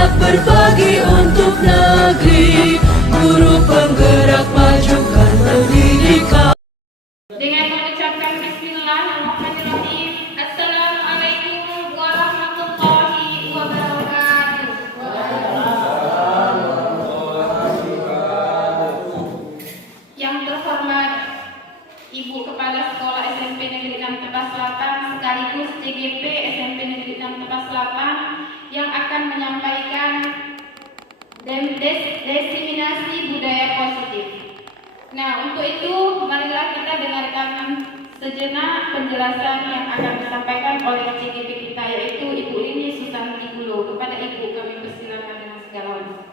siap berbagi untuk negeri, guru penggerak majukan pendidikan. Dengan mengucapkan Bismillahirrahmanirrahim. Assalamualaikum warahmatullahi wabarakatuh. Yang terhormat Ibu Kepala Sekolah SMP Negeri 6 Tebas Selatan sekaligus CGP SMP Negeri 6 Tebas Selatan yang akan menyampaikan diseminasi budaya positif. Nah, untuk itu marilah kita dengarkan sejenak penjelasan yang akan disampaikan oleh CGP kita, yaitu Ibu Rini Susanti Gulo. Kepada Ibu kami persilakan dengan segala hormat.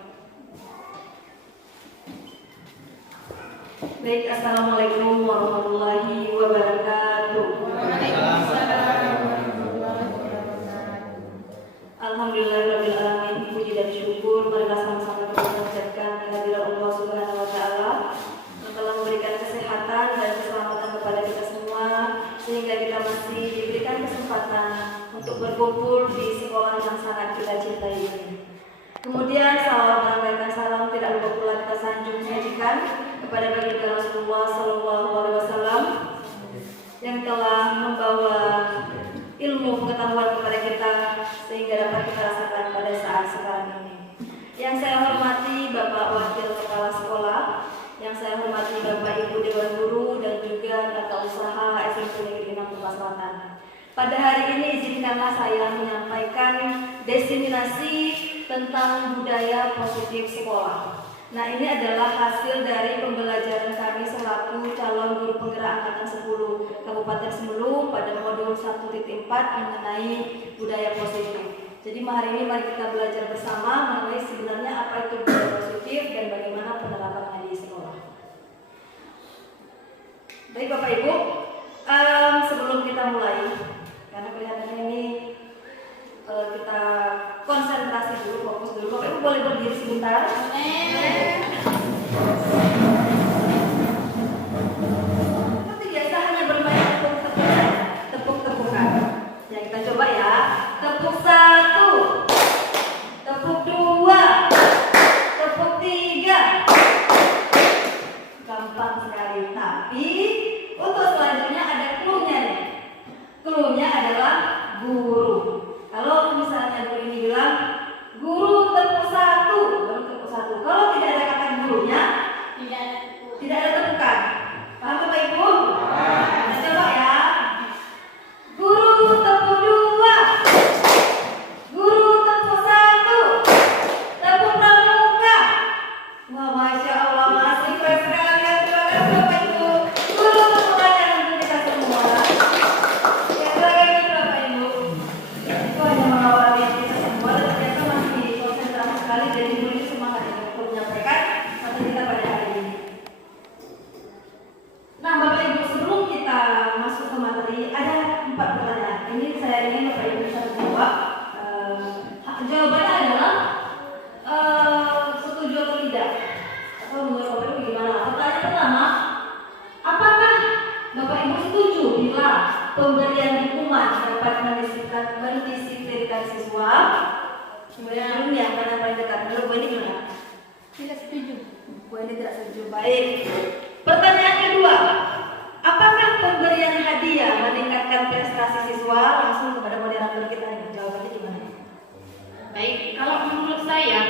Baik, assalamualaikum warahmatullahi wabarakatuh. Alhamdulillahirabbil alamin, puji dan syukur marilah sama-sama kita mengucapkan kehadiran Allah Subhanahu wa taala yang telah memberikan kesehatan dan keselamatan kepada kita semua sehingga kita masih diberikan kesempatan untuk berkumpul di sekolah yang sangat kita cintai ini. Kemudian salawat menyampaikan salam tidak lupa pula kita sanjung sajikan kepada baginda Rasulullah Sallallahu Alaihi Wasallam yang telah membawa ilmu pengetahuan kepada kita sehingga dapat kita rasakan pada saat sekarang ini. Yang saya hormati Bapak Wakil Kepala Sekolah, yang saya hormati Bapak Ibu Dewan Guru dan juga Tata Usaha SMP Negeri 6 Tebas Selatan. Pada hari ini izinkanlah saya menyampaikan diseminasi tentang budaya positif sekolah. Nah, ini adalah hasil dari pembelajaran kami selaku calon guru penggerak angkatan 10 Kabupaten Semeru pada modul 1.4 mengenai budaya positif. Jadi hari ini mari kita belajar bersama mengenai sebenarnya apa itu budaya positif dan bagaimana penerapannya di sekolah. Baik Bapak Ibu, sebelum kita mulai, karena kelihatannya ini kita konsentrasi dulu, fokus dulu. Bapak Ibu boleh berdiri sebentar. Seperti biasa hanya bermain tepuk-tepukan. Ya, kita coba ya. Tepuk 1, tepuk 2, tepuk 3. Gampang sekali. Tapi untuk selanjutnya ada clue-nya nih. Clue-nya adalah guru. Kalau misalnya guru ini bilang guru tepuk 1, baru tepuk 1. Kalau tidak ada kata gurunya, tidak ada tepukan. Paham Bapak Ibu? Kita coba ya. Guru tepuk 2, guru tepuk 1, tepuk pramuka. Wah, masya Allah, masih keren sekali. Terima kasih Bapak Ibu. Guru tepuk tangan untuk kita semua. Ya, silakan Bapak Ibu. Itu hanya mengawali kita semua dan ternyata masih konsentrasi sekali dan ibu ini semangat untuk menyampaikan materi kita pada hari ini. Nah Bapak Ibu, sebelum kita masuk ke materi ada 4 pertanyaan. Ini saya ingin Bapak Ibu bisa jawab. Jawabannya adalah setuju atau tidak. Atau menurut Bapak Ibu gimana? Pertanyaan pertama, apakah Bapak Ibu setuju bila pemberian hukuman dapat mendisiplinkan siswa? Kemudian yang mana paling dekat? Menurut Bu ini gimana? Tidak setuju. Bu ini tidak setuju. Baik. Pertanyaan kedua, apakah pemberian hadiah meningkatkan prestasi siswa? Langsung kepada moderator kita nih. Jawabannya gimana? Baik, kalau menurut saya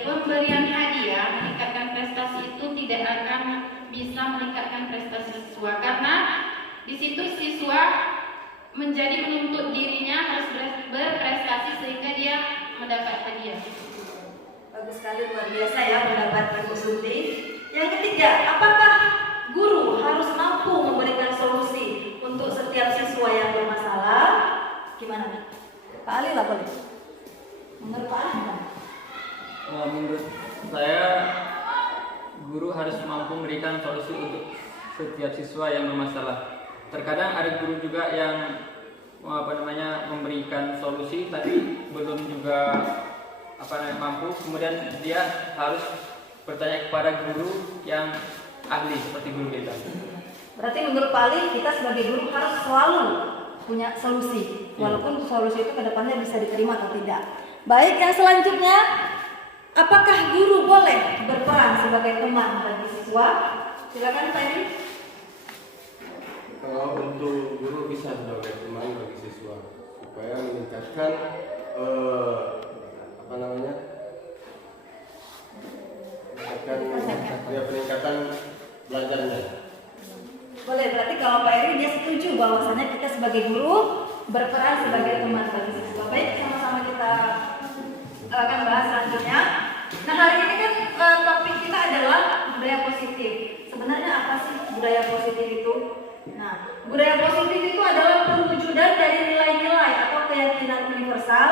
pemberian hadiah meningkatkan prestasi itu tidak akan bisa meningkatkan prestasi siswa karena di situ siswa menjadi menuntut dirinya harus berprestasi sehingga dia mendapat hadiah. Bagus sekali, luar biasa ya pendapat Bu Sunti. Yang ketiga, apakah guru harus mampu memberikan solusi untuk setiap siswa yang bermasalah? Gimana? Pak Ali lah boleh. Menurut Pak Ali gimana? Menurut saya guru harus mampu memberikan solusi untuk setiap siswa yang bermasalah. Terkadang ada guru juga yang memberikan solusi tapi belum juga mampu, kemudian dia harus bertanya kepada guru yang ahli seperti guru kita. Berarti menurut Pak Ali kita sebagai guru harus selalu punya solusi, walaupun solusi itu kedepannya bisa diterima atau tidak. Baik, yang selanjutnya, apakah guru boleh berperan sebagai teman bagi siswa? Silakan Pak Edi. Kalau untuk guru bisa sebagai teman bagi siswa supaya meningkatkan peningkatan belajarnya. Boleh, berarti kalau Pak Eri dia setuju bahwasanya kita sebagai guru berperan sebagai teman bagi siswa. Baik, sama-sama kita akan bahas selanjutnya. Nah, hari ini kan topik kita adalah budaya positif. Sebenarnya apa sih budaya positif itu? Nah, budaya positif itu adalah perwujudan dari nilai-nilai atau keyakinan universal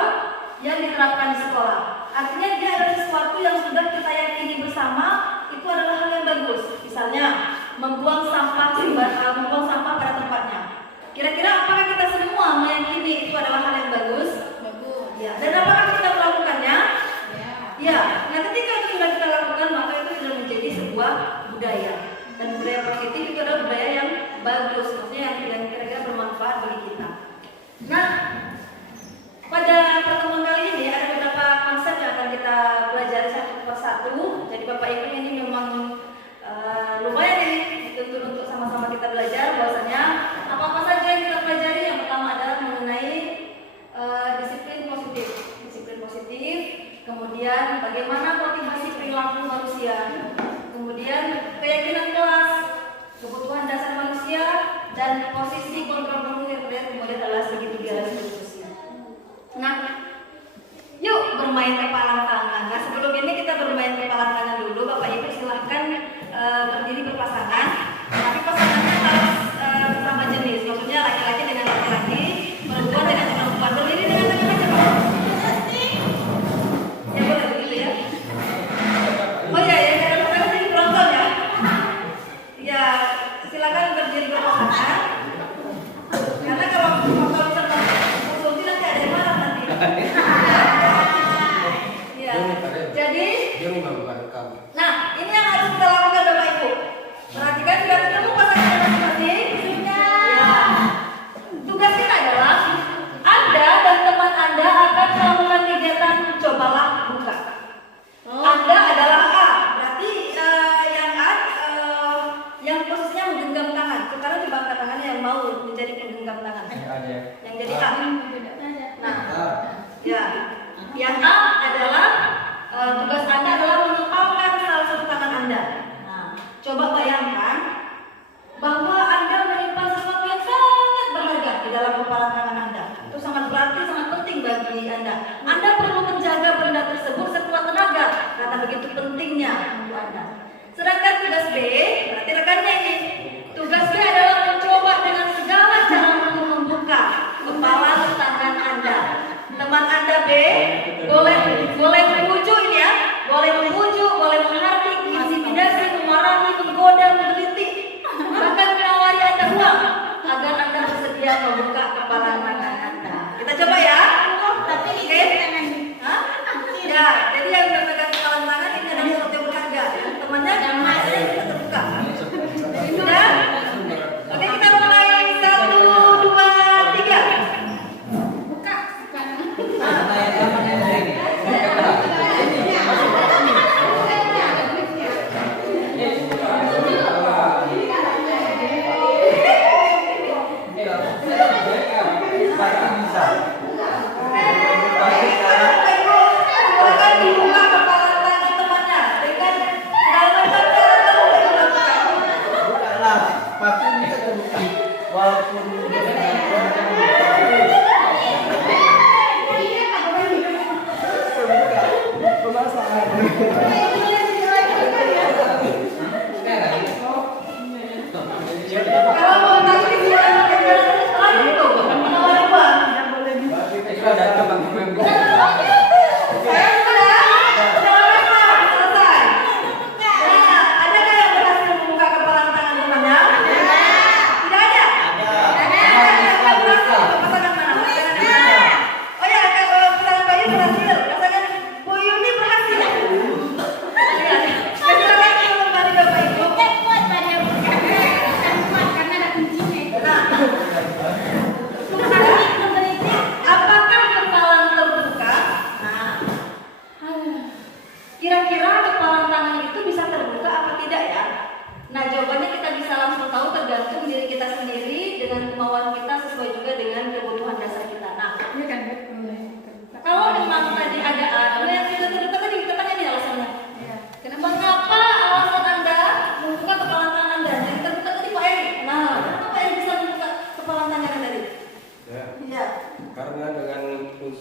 yang diterapkan di sekolah. Artinya dia adalah sesuatu yang sudah kita yakini bersama, itu adalah hal yang bagus. Misalnya, membuang sampah pada tempatnya. Kira-kira apakah kita semua meyakini itu adalah hal yang bagus? Bagus. Ya. Dan apakah kita melakukannya? Ya. Ya. Nah, ketika itu sudah kita lakukan, maka itu sudah menjadi sebuah budaya. Dan budaya positif itu adalah budaya yang bagus, maksudnya yang kira-kira bermanfaat bagi kita. Nah, pada pertemuan kali ini ada beberapa konsep yang akan kita pelajari satu persatu. Jadi Bapak Ibu ini memang lumayan nih dituntut untuk sama-sama kita belajar bahwasanya apa-apa saja yang kita pelajari. Yang pertama adalah mengenai disiplin positif, kemudian bagaimana motivasi perilaku manusia, kemudian keyakinan kelas, kebutuhan dasar manusia, dan posisi kontrol penuh yang kemudian adalah segitiga resiko sosial. Nah, yuk bermain kepalan tangan. Nah, sebelum ini kita bermain kepalan tangan dulu. Bapak Ibu silahkan berdiri berpasangan. Tapi pasangannya harus sama jenis. Maksudnya laki-laki dengan laki-laki, perempuan dengan perempuan. Berdiri dengan tangan aja, Pak. Ya boleh begitu ya. Oh iya ya, karena pasangan jadi penonton ya. Ya, silakan berdiri berpasangan. Karena kalau misalkan konsumsi nanti ada yang marah nanti. Ya. Jadi, nah ini yang harus kita lakukan Bapak Ibu. Perhatikan, sudah ketemu pasangan masing-masing? Ya. Tugas kita adalah Anda dan teman Anda akan melakukan kegiatan cobalah buka. Anda adalah A, berarti yang A yang posisinya menggenggam tangan. Sekarang coba angkat tangannya yang mau menjadi penggenggam tangan. Yang jadi A. Nah, ya. Yang A adalah tugas Anda adalah mengepalkan salah satu tangan Anda. Nah, coba bayangkan bahwa Anda menyimpan sesuatu yang sangat berharga di dalam kepalan tangan Anda. Itu sangat berarti, sangat penting bagi Anda. Anda perlu menjaga benda tersebut sekuat tenaga karena begitu pentingnya untuk Anda. Sedangkan tugas B, berarti rekannya ini. Tugas B adalah mencoba dengan segala cara untuk membuka kepalan tangan Anda. Teman Anda B boleh membujuk ini ya, boleh membujuk, boleh menghardik, intimidasi, memarahi, menggoda, menggelitik, bahkan menawari Anda uang agar Anda bersedia membuka kepalan tangan Anda. Kita coba ya. Oke? Hah? Ya, jadi yang memegang kepalan tangan ini adalah sesuatu yang berharga. Temannya jangan kita terbuka. Sudah? Oke, kita mulai 1, 2, 3. Buka sekarang. Silakan dibuka kepalan tangan temannya dengan segala macam cara dilakukan. Kalau mau tahu silakan pakai cara lain itu, menawar uang. Saya sudah selesai. Nah, adakah yang berhasil membuka kepalan tangan temannya? Tidak ada. Yang berhasil. Pasangan mana? Pasangan mana? Oh ya, kalau pasangan Bayu berhasil. Pasangan Bu Yuni berhasil. Ya. Silakan kita kembali Bapak Ibu. Karena ada kuncinya. Nah, apakah kepalan terbuka?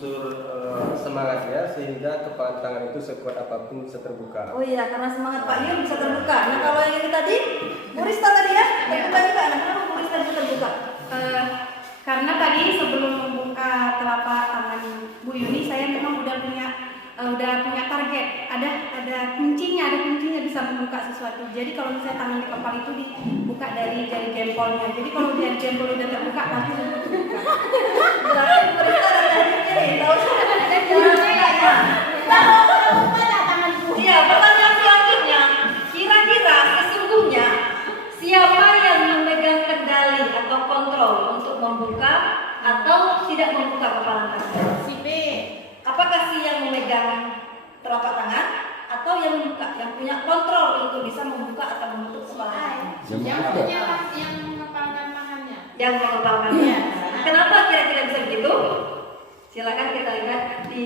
unsur semangatnya sehingga kepala tangan itu sekuat apapun bisa terbuka. Oh iya, karena semangat Pak Yun bisa terbuka. Nah kalau yang ini tadi, Murista tadi ya, terbuka juga. Nah kenapa Murista bisa terbuka? Karena tadi sebelum membuka telapak tangan Bu Yuni, saya memang udah punya target. Ada kuncinya bisa membuka sesuatu. Jadi kalau misalnya tangan di kepala itu dibuka dari jari jempolnya. Jadi kalau jari jempol udah terbuka, pasti terbuka. Berarti Murista ada targetnya nih, tahu caranya. Iya, pertanyaan selanjutnya, kira-kira sesungguhnya siapa yang memegang kendali atau kontrol untuk membuka atau tidak membuka kepala tangan? Si B. Apakah si yang memegang telapak tangan atau yang membuka, yang punya kontrol untuk bisa membuka atau menutup kepala tangan? Yang punya yang mengepalkan tangannya. Yang mengepalkannya. Kenapa kira-kira bisa begitu? Silakan kita lihat di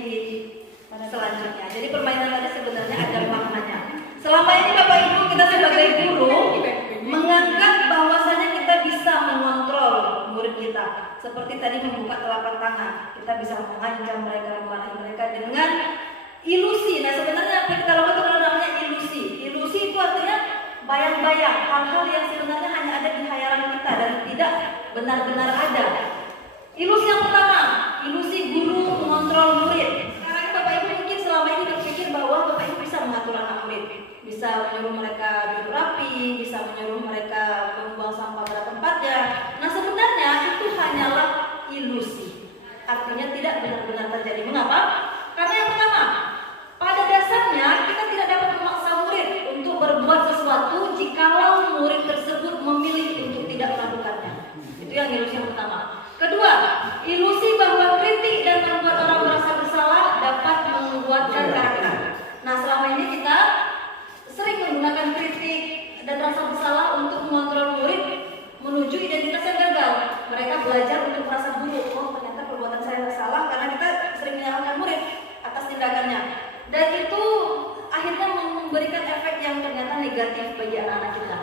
selanjutnya. Jadi permainan tadi sebenarnya ada maknanya. Selama ini Bapak Ibu kita sebagai guru menganggap bahwasanya kita bisa mengontrol murid kita. Seperti tadi membuka telapak tangan, kita bisa mengancam mereka, memarahi mereka dengan ilusi. Nah sebenarnya apa yang kita lakukan itu namanya ilusi. Ilusi itu artinya bayang-bayang, hal-hal yang sebenarnya hanya ada di khayalan kita dan tidak benar-benar ada. Ilusi yang pertama, ilusi guru mengontrol murid. Karena Bapak Ibu mungkin selama ini berpikir bahwa Bapak Ibu bisa mengatur anak murid, bisa menyuruh mereka duduk rapi, bisa menyuruh mereka membuang sampah pada tempatnya. Nah sebenarnya itu hanyalah ilusi. Artinya tidak benar-benar terjadi. Mengapa? Karena yang pertama, pada dasarnya kita tidak dapat memaksa murid untuk berbuat sesuatu jikalau murid tersebut memilih untuk tidak melakukannya. Itu yang ilusi yang pertama. Kedua, ilusi bahwa kritik dan membuat orang merasa bersalah dapat menguatkan karakter. Nah selama ini kita sering menggunakan kritik dan rasa bersalah untuk mengontrol murid menuju identitas yang gagal. Mereka belajar untuk merasa buruk. Oh ternyata perbuatan saya bersalah karena kita sering menyalahkan murid atas tindakannya. Dan itu akhirnya memberikan efek yang ternyata negatif bagi anak-anak kita.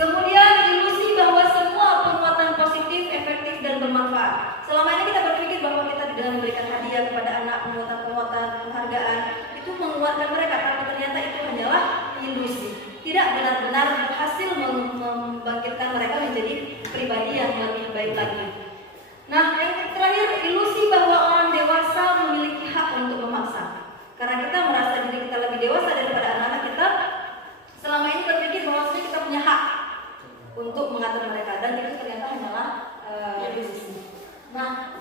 Kemudian ilusi bahwa semua perbuatan positif, efektif dan bermanfaat. Selama ini kita berpikir bahwa kita dengan memberikan hadiah kepada anak, penguatan-penguatan, penghargaan itu menguatkan mereka, tapi ternyata itu hanyalah ilusi. Tidak benar-benar berhasil membangkitkan mereka menjadi pribadi yang lebih baik lagi. Nah, yang terakhir, ilusi bahwa orang dewasa memiliki hak untuk memaksa. Karena kita merasa diri kita lebih dewasa daripada anak-anak kita, selama ini berpikir bahwa kita punya hak untuk mengatur mereka, dan itu ternyata hanyalah ilusi. Nah,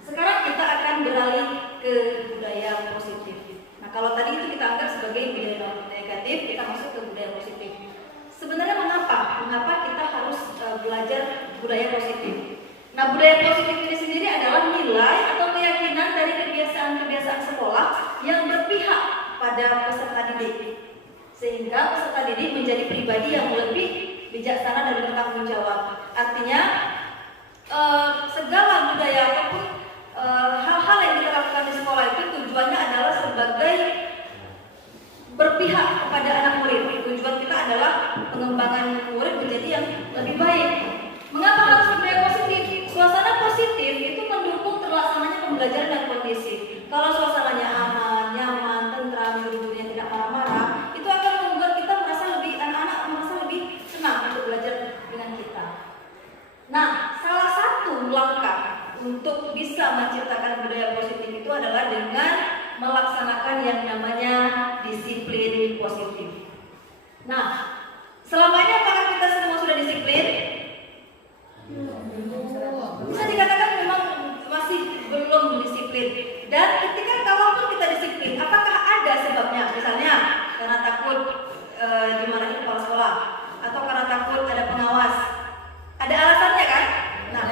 sekarang kita akan beralih ke budaya positif. Nah, kalau tadi itu kita anggap sebagai budaya negatif, kita masuk ke budaya positif. Sebenarnya mengapa kita harus belajar budaya positif? Nah, budaya positif ini sendiri adalah nilai atau keyakinan dari kebiasaan-kebiasaan sekolah yang berpihak pada peserta didik, sehingga peserta didik menjadi pribadi yang lebih bijaksana dan bertanggung jawab. Artinya segala budaya apapun, hal-hal yang kita lakukan di sekolah itu tujuannya adalah sebagai berpihak kepada anak murid. Tujuan kita adalah pengembangan murid menjadi yang lebih baik. Mengapa harus budaya positif? Suasana positif itu mendukung terlaksananya pembelajaran dan kondisi. Kalau suasananya aman, nyaman, tentram, guru-gurunya tidak marah-marah, itu akan membuat kita anak-anak merasa lebih senang untuk belajar dengan kita. Nah, salah satu langkah untuk bisa menciptakan budaya positif itu adalah dengan melaksanakan yang namanya disiplin positif. Nah, selama ini apakah kita semua sudah disiplin? Bisa dikatakan memang masih belum disiplin. Dan ketika kalaupun kita disiplin, apakah ada sebabnya? Misalnya karena takut dimarahi kepala sekolah, atau karena takut ada pengawas. Ada alasannya kan? Nah,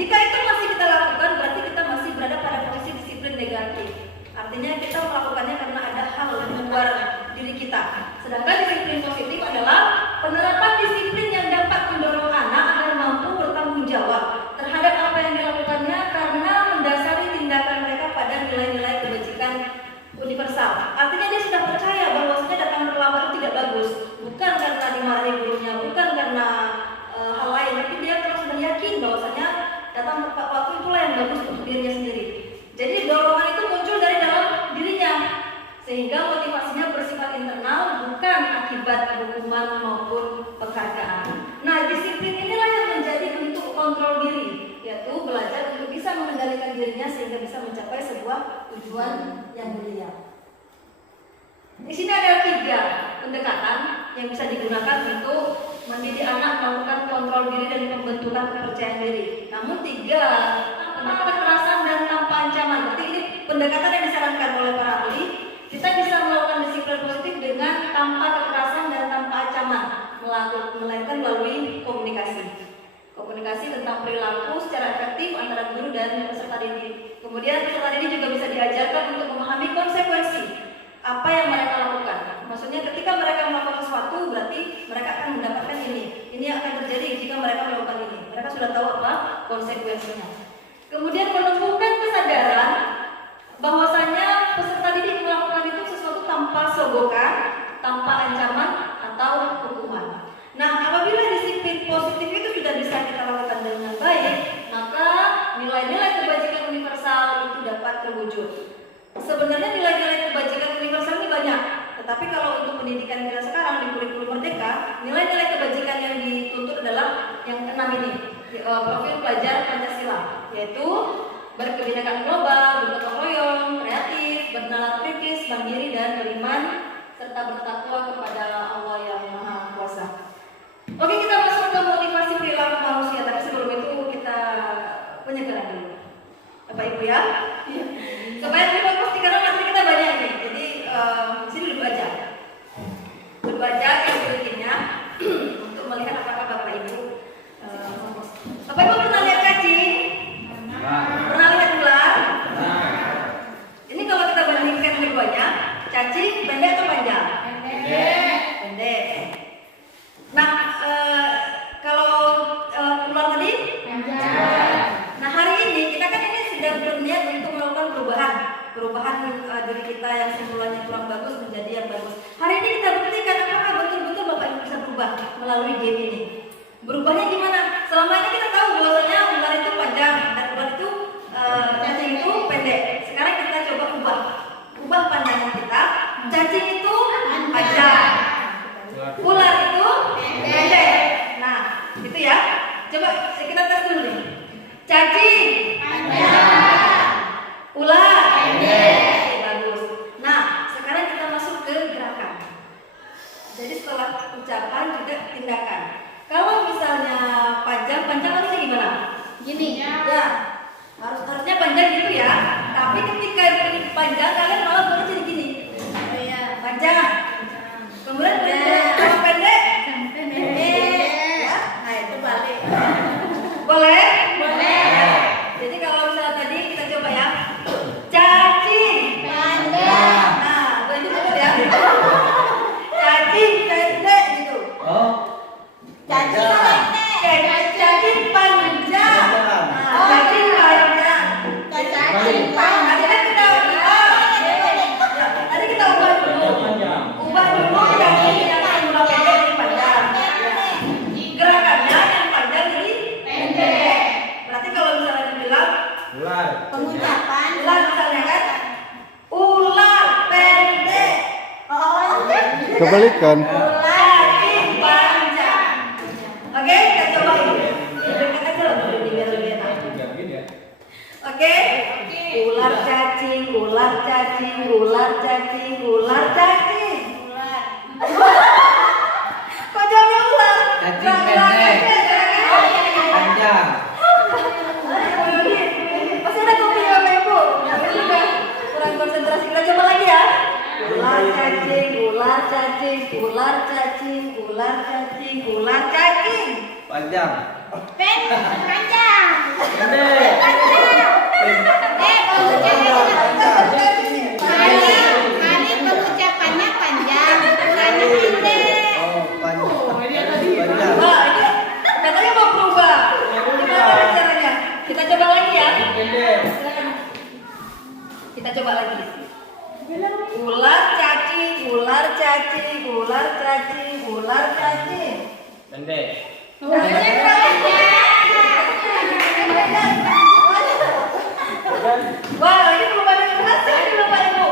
jika itu masih kita lakukan, berarti kita masih berada pada posisi disiplin negatif. Artinya kita melakukannya karena ada hal di luar diri kita. Sedangkan disiplin positif adalah penerapan disiplin yang dapat mendorong anak agar mampu bertanggung jawab terhadap apa yang dilakukannya karena mendasari tindakan mereka pada nilai-nilai kebajikan universal. Artinya dia sudah percaya bahwasanya datang terlambat itu tidak bagus, bukan karena dimarahi gurunya, bukan karena hal lain, tapi dia terus sudah yakin bahwasanya datang tepat waktu itulah yang bagus untuk dirinya menyesuaikan dirinya sehingga bisa mencapai sebuah tujuan yang mulia. Di sini ada 3 pendekatan yang bisa digunakan untuk mendidik anak melakukan kontrol diri dan pembentukan kepercayaan diri. Namun 3 tanpa kekerasan dan tanpa ancaman. Berarti ini pendekatan yang disarankan oleh para ahli. Kita bisa melakukan disiplin positif dengan tanpa kekerasan dan tanpa ancaman, melainkan melalui komunikasi. Komunikasi tentang perilaku secara efektif antara guru dan peserta didik. Kemudian peserta didik juga bisa diajarkan untuk memahami konsekuensi apa yang mereka lakukan. Maksudnya ketika mereka melakukan sesuatu berarti mereka akan mendapatkan ini. Ini akan terjadi jika mereka melakukan ini. Mereka sudah tahu apa konsekuensinya. Kemudian menumbuhkan kesadaran bahwasanya peserta didik melakukan itu sesuatu tanpa sogokan, tanpa ancaman atau hukuman. Nah, apabila disiplin positif itu sudah bisa kita lakukan dengan baik, maka nilai-nilai kebajikan universal itu dapat terwujud. Sebenarnya nilai-nilai kebajikan universal ini banyak, tetapi kalau untuk pendidikan kita sekarang di kurikulum Merdeka, nilai-nilai kebajikan yang dituntut adalah yang 6 ini, profil pelajar Pancasila, yaitu berkebinekaan global, bergotong royong, kreatif, bernalar kritis, mandiri dan beriman, serta bertakwa kepada Allah yang Maha Kuasa. Oke, kita masuk ke motivasi perilaku manusia, tapi sebelum itu kita penyegaran dulu, Bapak Ibu ya. Supaya lebih fokus karena materi kita banyak ini. Jadi sini duduk aja. Duduk aja rutinnya untuk melihat apakah Bapak Ibu Bapak Ibu pernah lihat cacing? Pernah lihat ular? Ini kalau kita bandingkan keduanya, cacing pendek atau panjang? Pendek. Nah, kalau ular tadi? Panjang. Nah, hari ini kita kan ini sedang berniat untuk melakukan perubahan diri kita yang semulanya kurang bagus menjadi yang bagus. Hari ini kita buktikan apakah betul-betul Bapak Ibu bisa berubah melalui game ini. Berubahnya gimana? Selama ini kita tahu bahwasanya ular itu panjang dan ular itu cacing itu pendek. Sekarang kita coba ubah pandangan kita. Cacing itu panjang, ular itu pendek. Nah, itu ya. Coba kita tes dulu nih. Cacing panjang, ular pendek. Bagus. Nah, sekarang kita masuk ke gerakan. Jadi setelah ucapan juga tindakan. Kalau misalnya panjang harusnya gimana? Gini. Ya. Harusnya panjang gitu ya. Tapi ketika panjang kalian malah boleh jadi gini. Panjang. Kemudian kalau pendek. Ya. Nah, itu balik. Boleh? Boleh. Jadi kalau misalnya tadi kita coba ya. Cacing panjang. Nah, begitu ya. Cacing pendek gitu. Oh. Cacing panjang. Cacing panjang. Cacing panjang. Cacing panjang. Tadi kita ubah dulu. Ubah dulu cacing yang pendek jadi panjang. Gerakannya yang panjang jadi pendek. Berarti kalau misalnya dibilang Ular. pengucapan ular misalnya kan ular pendek. Kebalikan. Cacing panjang. Oke, kita coba ini. Dekat aja lah dulu biar lebih enak. Oke. Ular cacing, ular cacing, ular cacing, ular cacing. Kok jawabnya ular? Cacing pendek. Panjang. Masih ada kopi ya Bapak Ibu? Ini udah kurang konsentrasi. Kita coba lagi ya. Ular cacing, ular cacing, ular cacing, ular cacing, ular cacing. Panjang. Panjang. Pendek. Pengucapannya panjang, ukurannya pendek. Oh, panjang. Wah, ini katanya mau berubah. Gimana caranya? Kita coba lagi ya. Pendek. Kita coba lagi. Ular cacing, ular cacing, ular cacing, ular cacing. Pendek. Wah, ini belum ada informasi nih Bapak Ibu.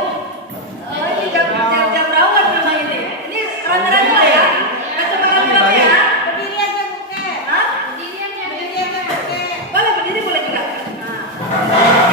Ini jam rawat memang ini. Ini rame-rame lah ya. Kita coba rame-rame ya. Berdiri aja bukan? Hah? Berdiri aja bukan. Boleh berdiri boleh juga. Nah.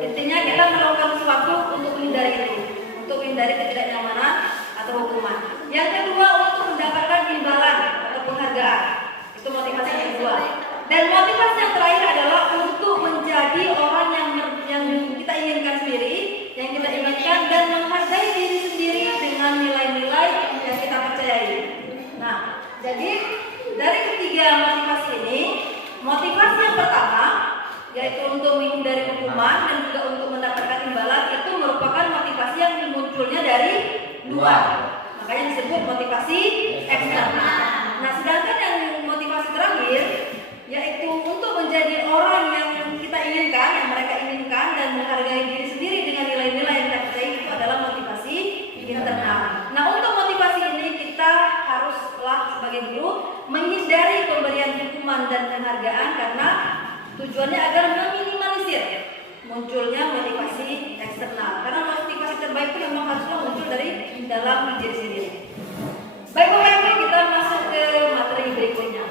Intinya kita melakukan sesuatu untuk menghindari itu, untuk menghindari ketidaknyamanan atau hukuman. Yang kedua, untuk mendapatkan imbalan atau penghargaan. Itu motivasi yang kedua. Dan motivasi yang terakhir adalah untuk menjadi orang yang kita inginkan sendiri, yang kita inginkan, dan menghargai diri sendiri dengan nilai-nilai yang kita percayai. Nah, jadi dari ketiga motivasi ini, motivasi yang pertama yaitu untuk menghindari hukuman dan juga untuk mendapatkan imbalan, itu merupakan motivasi yang munculnya dari luar. Makanya disebut motivasi eksternal. Nah, sedangkan yang motivasi terakhir yaitu untuk menjadi orang yang kita inginkan, yang mereka inginkan, dan menghargai diri sendiri dengan nilai-nilai yang kita percaya, itu adalah motivasi internal. Nah, untuk motivasi ini kita haruslah sebagai guru menghindari pemberian hukuman dan penghargaan karena tujuannya agar meminimalisir munculnya motivasi eksternal. Karena motivasi terbaik itu memang haruslah muncul dari dalam diri sendiri. Baik Bapak Ibu, kita masuk ke materi berikutnya.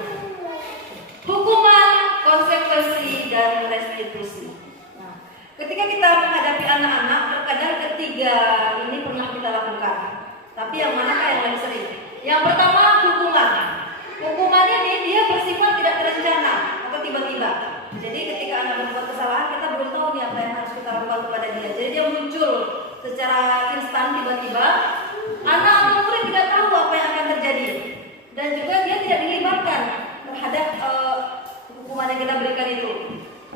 Hukuman, konsekuensi, dan restitusi. Nah, ketika kita menghadapi anak-anak, terkadang ketiga ini pernah kita lakukan. Tapi yang manakah yang lebih sering? Yang pertama, hukuman. Hukuman ini dia bersifat tidak terencana atau tiba-tiba. Jadi ketika anak berbuat kesalahan, kita belum tahu nih apa yang harus kita lakukan kepada dia. Jadi dia muncul secara instan tiba-tiba. Anak atau murid tidak tahu apa yang akan terjadi, dan juga dia tidak dilibatkan terhadap hukuman yang kita berikan itu.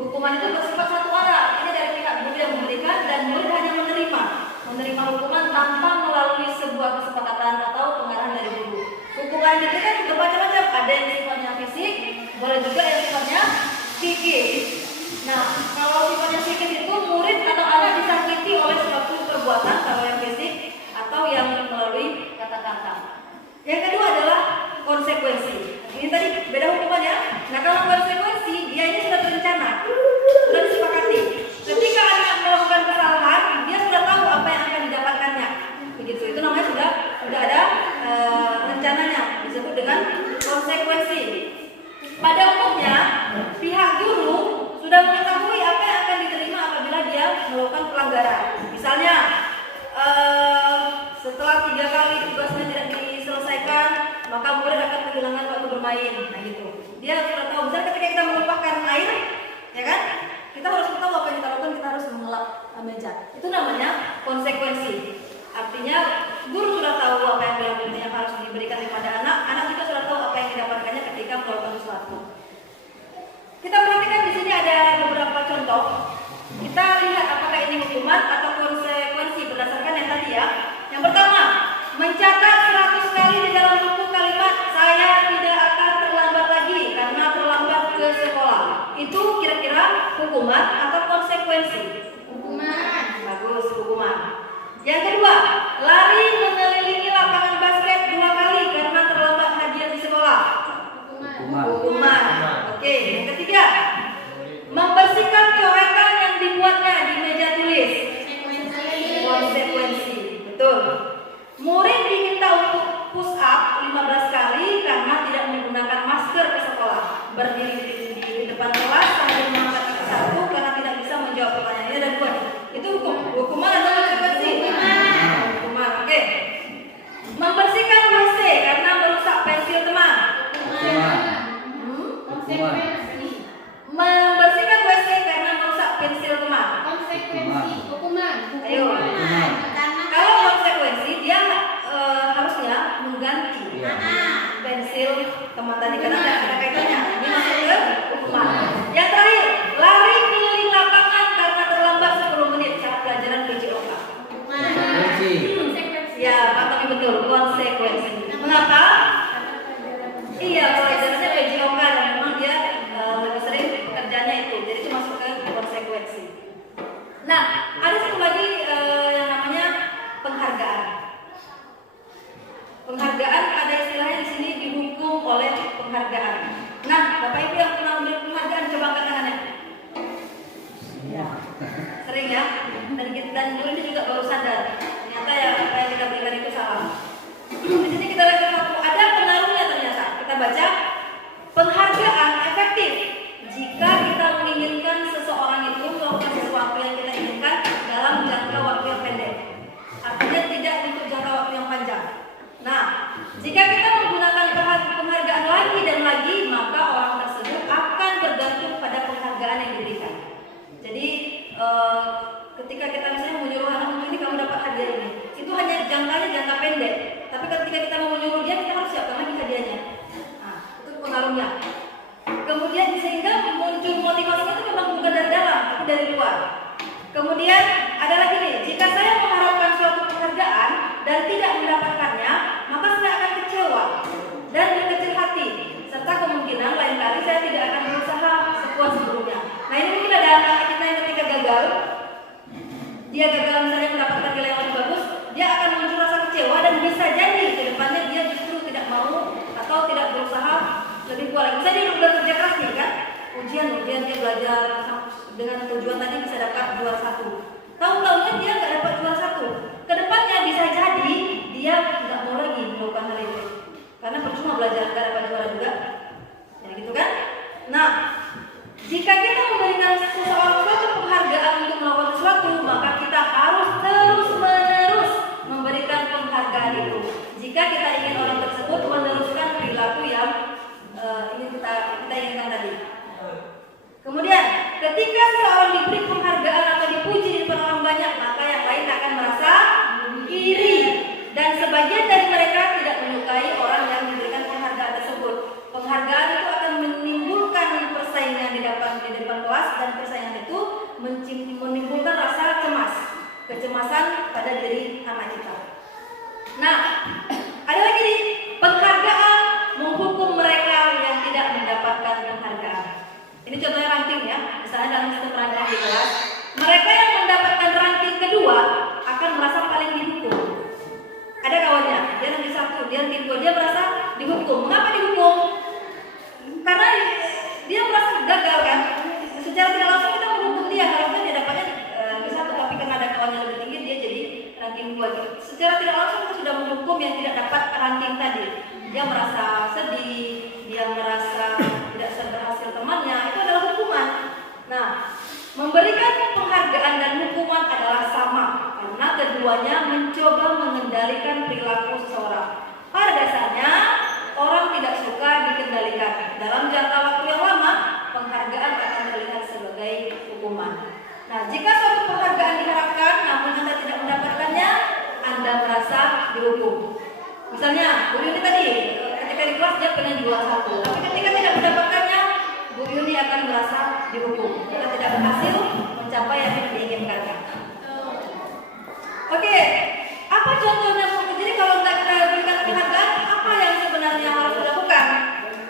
Hukuman itu bersifat satu arah, ini dari pihak guru yang memberikan, dan murid hanya menerima hukuman tanpa melalui sebuah kesepakatan atau pengarahan dari guru. Hukuman itu kan bermacam-macam, ada yang sifatnya fisik, boleh juga yang sifatnya psikis. Nah, kalau sifatnya psikis itu murid atau anak disakiti oleh suatu perbuatan, kalau yang fisik, atau yang melalui kata-kata. Yang kedua adalah konsekuensi. Ini tadi beda hukumannya. Nah, kalau konsekuensi, dia ini sudah terencana, sudah disepakati. Ketika anak melakukan kesalahan, dia sudah tahu apa yang akan didapatkannya. Begitu, itu namanya sudah ada rencananya, disebut dengan konsekuensi. Pada umumnya, pihak guru sudah mengetahui apa yang akan diterima apabila dia melakukan pelanggaran. Misalnya, setelah 3 kali tugasnya tidak diselesaikan, maka murid akan kehilangan waktu bermain. Nah gitu. Dia sudah tahu. Misalnya ketika kita melupakan air, ya kan? Kita harus tahu apa yang kita lakukan. Kita harus mengelap meja. Itu namanya konsekuensi. Artinya guru sudah tahu apa yang harus diberikan kepada anak. Anak juga sudah tahu apa yang didapatkannya ketika melakukan sesuatu. Kita perhatikan di sini ada beberapa contoh. Kita lihat apakah ini hukuman atau konsekuensi berdasarkan yang tadi ya. Yang pertama, mencatat 100 kali di dalam buku kalimat "saya tidak akan terlambat lagi karena terlambat ke sekolah". Itu kira-kira hukuman atau konsekuensi? Hukuman. Bagus, hukuman. Yang kedua, lari mengelilingi lapangan basket 2 kali karena terlambat hadiah di sekolah. Hukuman. Oke, yang ketiga, membersihkan coretan yang dibuatnya di meja tulis. Konsekuensi. Betul. Murid diminta untuk push up 15 kali karena tidak menggunakan masker ke sekolah. Berdiri di depan kelas sambil mengangkat kaki satu karena tidak bisa menjawab pertanyaan. Ini ada 2 nih. Itu hukuman atau konsekuensi? Hukuman. Oke. Membersihkan WC karena merusak pensil teman. Konsekuensi. Membersihkan WC karena merusak pensil teman. Konsekuensi. Hukuman. Ayo. Kalau konsekuensi dia harusnya mengganti pensil teman tadi karena tidak ada kaitannya. Ini masuk ke hukuman. Yang terakhir, lari keliling lapangan karena terlambat 10 menit saat pelajaran PJOK. Ya, Pak Tommy betul, konsekuensi. Mengapa? Iya, pelajarannya PJOK dan memang dia lebih sering kerjanya itu. Jadi itu masuk ke konsekuensi. Nah, ada satu lagi yang namanya penghargaan. Penghargaan ada istilahnya di sini dihukum oleh penghargaan. Nah, Bapak Ibu yang pernah memberi penghargaan coba angkat tangannya. Ya. Sering ya. Dan guru ini juga baru sadar. Ternyata ya apa yang kita berikan itu salah. Di sini kita lihat satu ada pengaruhnya ternyata. Kita baca penghargaan efektif jika kita menginginkan seseorang itu melakukan sesuatu yang membangunnya. Kemudian sehingga muncul motivasinya itu memang bukan dari dalam, tapi dari luar. Kemudian ada lagi nih, jika saya mengharapkan suatu penghargaan dan tidak mendapatkannya, maka saya akan kecewa dan berkecil hati, serta kemungkinan lain kali saya tidak akan berusaha sekuat sebelumnya. Nah ini mungkin ada anak kita yang ketika gagal, dia gagal misalnya mendapatkan nilai yang lebih bagus, dia akan muncul rasa kecewa dan bisa jadi ke depannya dia justru tidak mau atau tidak berusaha lebih kuat lagi. Misalnya dia udah kerja keras nih kan, ujian dia belajar dengan tujuan tadi bisa dapat juara 1. Tahu-tahunya dia nggak dapat juara 1. Kedepannya bisa jadi dia nggak mau lagi melakukan hal itu, karena percuma belajar nggak dapat juara juga. Jadi gitu kan? Nah, jika kita memberikan seseorang suatu penghargaan untuk melakukan sesuatu, maka kita harus terus-menerus memberikan penghargaan itu. Jika kita ingin orang tersebut meneruskan perilaku yang ingin kita inginkan tadi. Kemudian, ketika seseorang diberi penghargaan atau dipuji di depan orang banyak, maka yang lain akan merasa iri. Dan sebagian dari mereka tidak menyukai orang yang diberikan penghargaan tersebut. Penghargaan itu akan menimbulkan persaingan di depan kelas, dan persaingan itu menimbulkan rasa cemas, kecemasan pada diri anak kita. Nah, ada lagi nih, penghargaan menghukum mereka yang tidak mendapatkan penghargaan. Ini contohnya ranking ya, misalnya dalam sistem ranking di kelas, mereka yang mendapatkan ranking kedua akan merasa paling dihukum. Ada kawannya, dia ranking 1, dia ranking 2, dia merasa dihukum. Mengapa dihukum? Karena dia merasa gagal kan. Secara tidak langsung kita menghukum dia, harusnya dia dapatnya ranking 1, tapi karena ada kawannya lebih tinggi dia jadi ranking 2 gitu. Secara tidak langsung kita sudah menghukum yang tidak dapat ranking tadi. Dia merasa sedih, dia merasa tidak seberhasil temannya, itu adalah hukuman. Nah, memberikan penghargaan dan hukuman adalah sama, karena keduanya mencoba mengendalikan perilaku seseorang. Pada dasarnya, orang tidak suka dikendalikan. Dalam jangka waktu yang lama, penghargaan akan terlihat sebagai hukuman. Nah, jika suatu penghargaan diharapkan, namun Anda tidak mendapatkannya, Anda merasa dihukum. Misalnya, Bu Yuni tadi, ketika di kelas dia pengen juara 1, tapi ketika tidak mendapatkannya, Bu Yuni akan merasa dihukum. Kita tidak berhasil mencapai yang diinginkan. Oke, apa contohnya? Jadi kalau kita berikan penghargaan, apa yang sebenarnya harus dilakukan?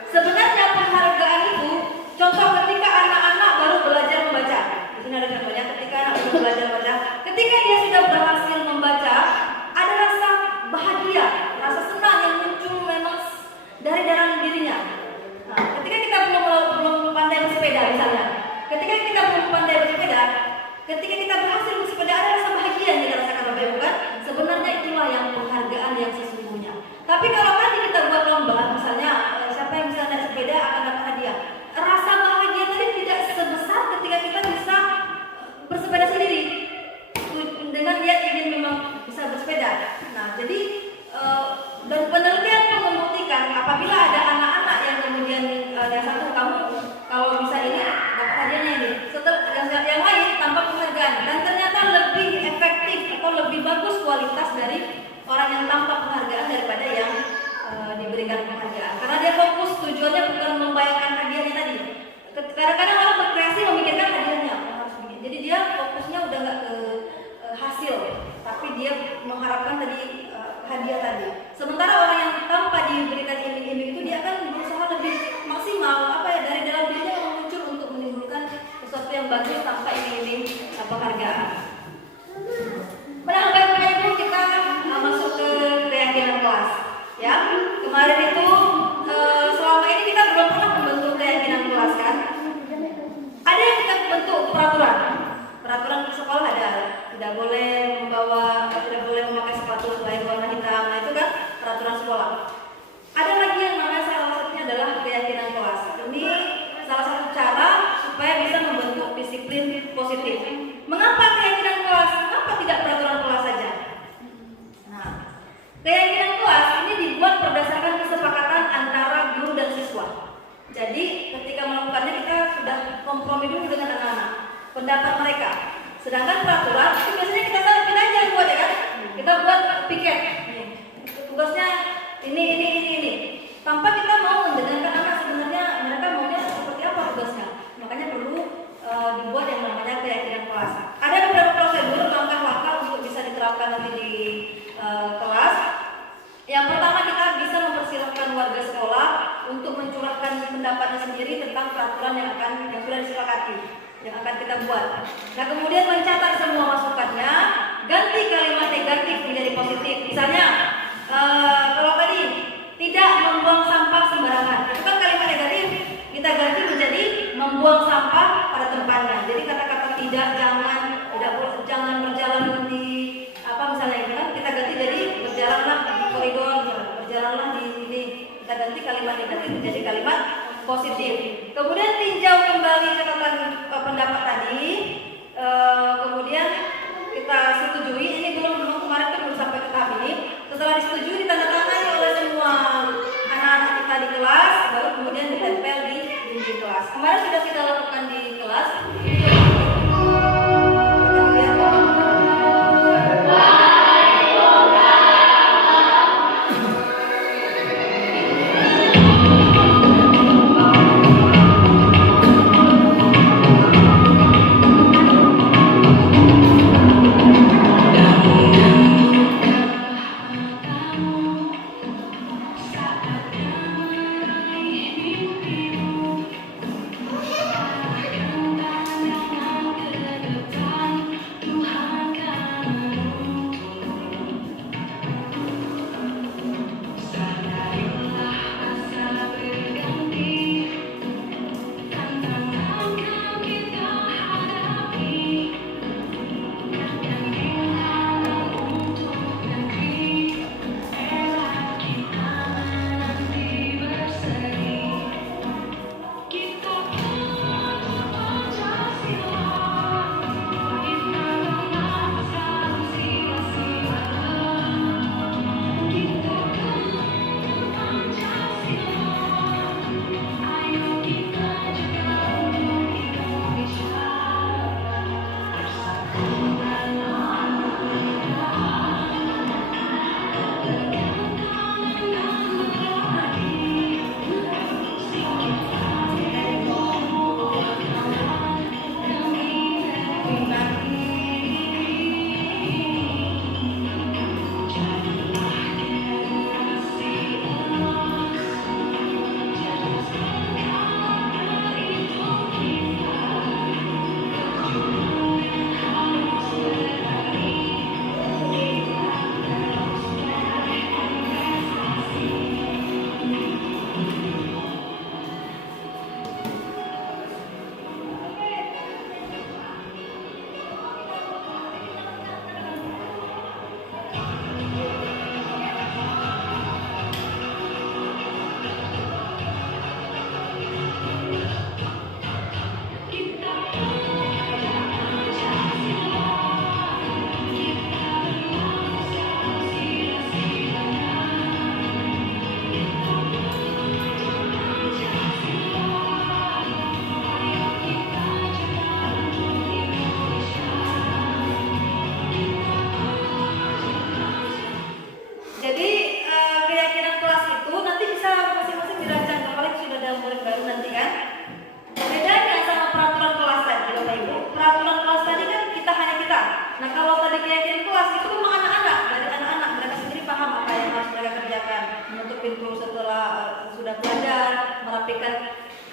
Sebenarnya penghargaan itu, contoh ketika anak-anak baru belajar membaca. Di sini ada contohnya, ketika anak baru belajar membaca, ketika dia sudah berhasil membaca, ada rasa bahagia, rasa senang yang muncul memang dari dalam dirinya. Nah, ketika kita belum pandai bersepeda misalnya, ketika kita belum pandai bersepeda, ketika kita berhasil bersepeda, ada rasa bahagia yang kita rasakan, Bapak Ibu kan? Sebenarnya itulah yang penghargaan yang sesungguhnya. Tapi kalau tadi kita buat lomba, misalnya siapa yang bisa naik sepeda akan dapat hadiah. Rasa bahagia tadi tidak sebesar ketika kita bisa bersepeda sendiri dengan dia ingin memang bisa bersepeda. Nah, jadi dan penelitian pun membuktikan apabila ada anak-anak yang kemudian yang satu kamu kalau bisa ini dapat hadiahnya ini, setelah yang lain tanpa penghargaan, dan ternyata lebih efektif atau lebih bagus kualitas dari orang yang tanpa penghargaan daripada yang diberikan penghargaan, karena dia fokus tujuannya bukan membayangkan hadiahnya tadi. Kadang-kadang orang berkreasi memikirkan hadiahnya harus begini, jadi dia fokusnya udah nggak ke hasil, tapi dia mengharapkan tadi hadiah tadi. Sementara orang yang tanpa diberikan iming-iming itu dia akan berusaha lebih maksimal dari dalam dirinya yang muncul untuk menimbulkan sesuatu yang bagus tanpa iming-iming penghargaan. Bapak Ibu, kita masuk ke keyakinan kelas. Ya, kemarin itu selama ini kita belum pernah membentuk keyakinan kelas kan? Ada yang kita bentuk peraturan. Peraturan sekolah ada, tidak boleh memakai sepatu selain warna hitam. Nah itu kan peraturan sekolah. Ada lagi yang namanya salah satunya adalah keyakinan kelas. Ini salah satu cara supaya bisa membentuk disiplin positif. Mengapa keyakinan kelas? Mengapa tidak peraturan kelas saja? Nah, keyakinan kelas ini dibuat berdasarkan kesepakatan antara guru dan siswa. Jadi ketika melakukannya kita sudah kompromi dulu dengan anak-anak, pendapat mereka. Sedangkan peraturan itu biasanya kita aja yang buat ya kan? Kita buat piket. Tugasnya ini. Tanpa kita mau mendengarkan anak sebenarnya sendiri tentang peraturan yang sudah disepakati, yang akan kita buat. Nah, kemudian mencatat semua masukannya, ganti kalimat negatif menjadi positif. Misalnya, kalau tadi tidak membuang sampah sembarangan, itu kan kalimat negatif, kita ganti menjadi membuang sampah pada tempatnya. Jadi kata-kata tidak, jangan berjalan di misalnya itu kan kita ganti jadi berjalanlah di koridor, berjalanlah di sini. Kita ganti kalimat negatif menjadi kalimat positif. Kemudian tinjau kembali catatan pendapat tadi. Kemudian kita setujui. Ini belum kemarin itu belum sampai ke tahap ini. Setelah disetujui ditandatangani oleh semua anak-anak kita di kelas, baru kemudian ditempel di dinding kelas. Kemarin sudah kita lakukan di kelas.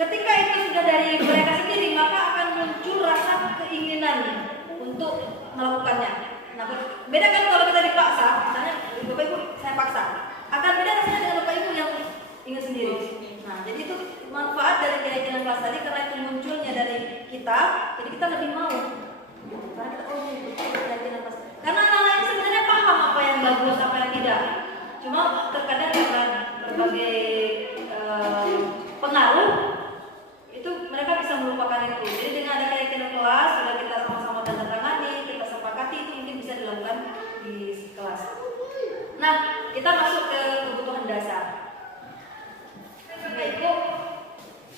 Ketika itu sudah dari mereka sendiri, maka akan muncul rasa keinginan untuk melakukannya. Nah, beda kan kalau kita dipaksa, misalnya Bapak Ibu saya paksa, akan beda rasanya dengan Bapak Ibu yang ingin sendiri. Nah, jadi itu manfaat dari keyakinan kelas tadi, karena itu munculnya dari kita, jadi kita lebih mau. Karena kita ini keyakinan kelas. Karena anak lain sebenarnya paham apa yang bagus, apa yang tidak. Cuma terkadang dengan berbagai pengaruh itu mereka bisa melupakan itu. Jadi dengan ada keyakinan kelas, sudah kita sama-sama tandatangani, kita sepakati, itu mungkin bisa dilakukan di kelas. Nah, kita masuk ke kebutuhan dasar. Bapak Ibu,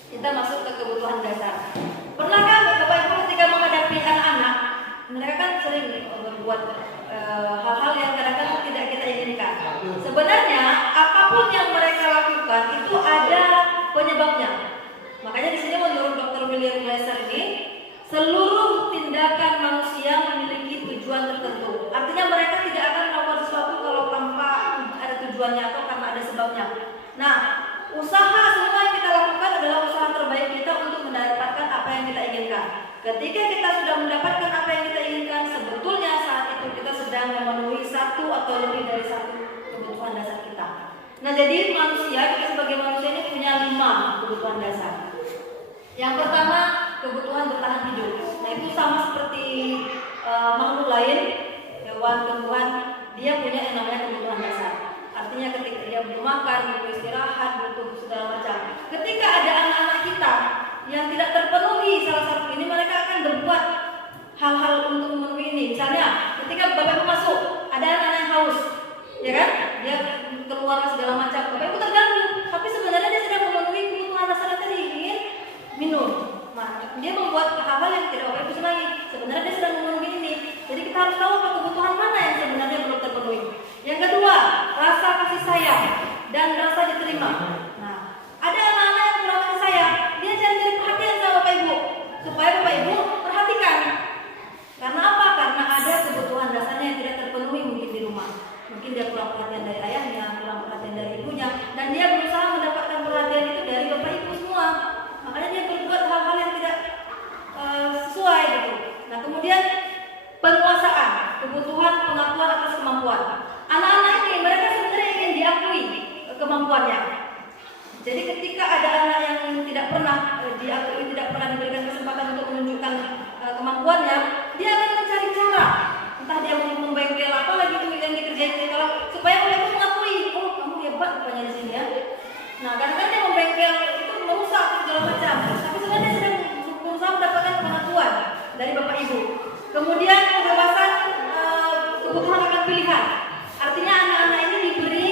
kita masuk ke kebutuhan dasar. Pernahkah Bapak Ibu ketika menghadapi anak-anak, mereka kan sering berbuat hal-hal yang kadang-kadang tidak kita inginkan. Sebenarnya apapun yang mereka lakukan itu ada penyebabnya. Makanya di sini menurut Dr. William Glasser ini, seluruh tindakan manusia memiliki tujuan tertentu. Artinya mereka tidak akan melakukan sesuatu kalau tanpa ada tujuannya atau karena ada sebabnya. Nah, usaha semua yang kita lakukan adalah usaha terbaik ketika kita sudah mendapatkan apa yang kita inginkan, sebetulnya saat itu kita sedang memenuhi satu atau lebih dari satu kebutuhan dasar kita. Nah, jadi manusia, kita sebagai manusia ini punya 5 kebutuhan dasar. Yang pertama, kebutuhan bertahan hidup. Nah, itu sama seperti makhluk lain, hewan, tumbuhan, dia punya yang namanya kebutuhan dasar. Artinya ketika dia butuh makan, butuh istirahat, butuh segala macam. Ketika ada anak-anak kita yang tidak terpenuhi salah satu ini, mereka akan berbuat hal-hal untuk memenuhi ini. Misalnya, ketika Bapak Ibu masuk, ada anak yang haus, ya kan? Dia keluar segala macam. Bapak Ibu terganggu, tapi sebenarnya dia sedang memenuhi kebutuhan dasar tadi, ingin minum. Nah, dia membuat hal-hal yang tidak Bapak Ibu senangi. Sebenarnya dia sedang memenuhi ini. Jadi kita harus tahu apa kebutuhan mana yang sebenarnya belum terpenuhi. Yang kedua, rasa kasih sayang dan rasa diterima. Nah, ada anak-anak yang kurang kasih sayang, dia cari perhatian sama Bapak Ibu supaya Bapak Ibu perhatikan. Karena apa? Karena ada kebutuhan dasarnya yang tidak terpenuhi mungkin di rumah. Mungkin dia kurang perhatian dari ayahnya, kurang perhatian dari ibunya, dan dia berusaha mendapatkan perhatian itu dari Bapak Ibu semua. Makanya dia berbuat hal-hal yang tidak sesuai gitu. Nah, kemudian penguasaan, kebutuhan pengakuan atas kemampuan. Anak-anak ini mereka sebenarnya ingin diakui kemampuannya. Jadi ketika ada anak yang tidak pernah diakui, tidak pernah diberikan kesempatan untuk menunjukkan kemampuannya, dia akan mencari cara. Entah dia mau membengkel apa lagi tuh yang dikerjain kalau supaya mereka mengakui, oh kamu hebat rupanya di sini ya. Nah, kadang-kadang dia membengkel itu merusak segala macam. Tapi sebenarnya dia sedang berusaha mendapatkan pengakuan dari Bapak Ibu. Kemudian kebebasan kebutuhan akan pilihan. Artinya anak-anak ini diberi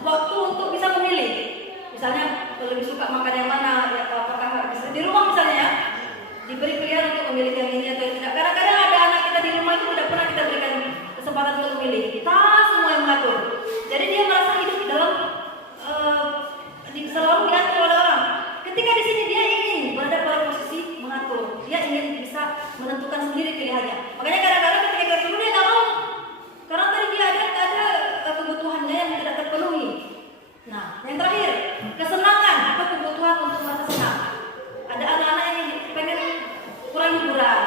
waktu untuk bisa memilih. Misalnya lebih suka makan yang mana, ya apakah bisa di rumah misalnya ya, diberi pilihan untuk memilih yang ini atau yang tidak. Kadang-kadang ada anak kita di rumah itu tidak pernah kita berikan kesempatan untuk memilih. Kita semua yang mengatur. Jadi dia merasa hidup dalam selalu diatur oleh orang. Ketika di sini dia ingin berada pada posisi mengatur. Dia ingin bisa menentukan sendiri pilihannya. Makanya kadang-kadang ketika kita suruh dia nggak mau. Karena tadi dia ada kebutuhannya yang tidak terpenuhi. Nah, yang terakhir, kesenangan atau kebutuhan untuk merasa senang. Ada anak-anak yang pengen kurang hiburan.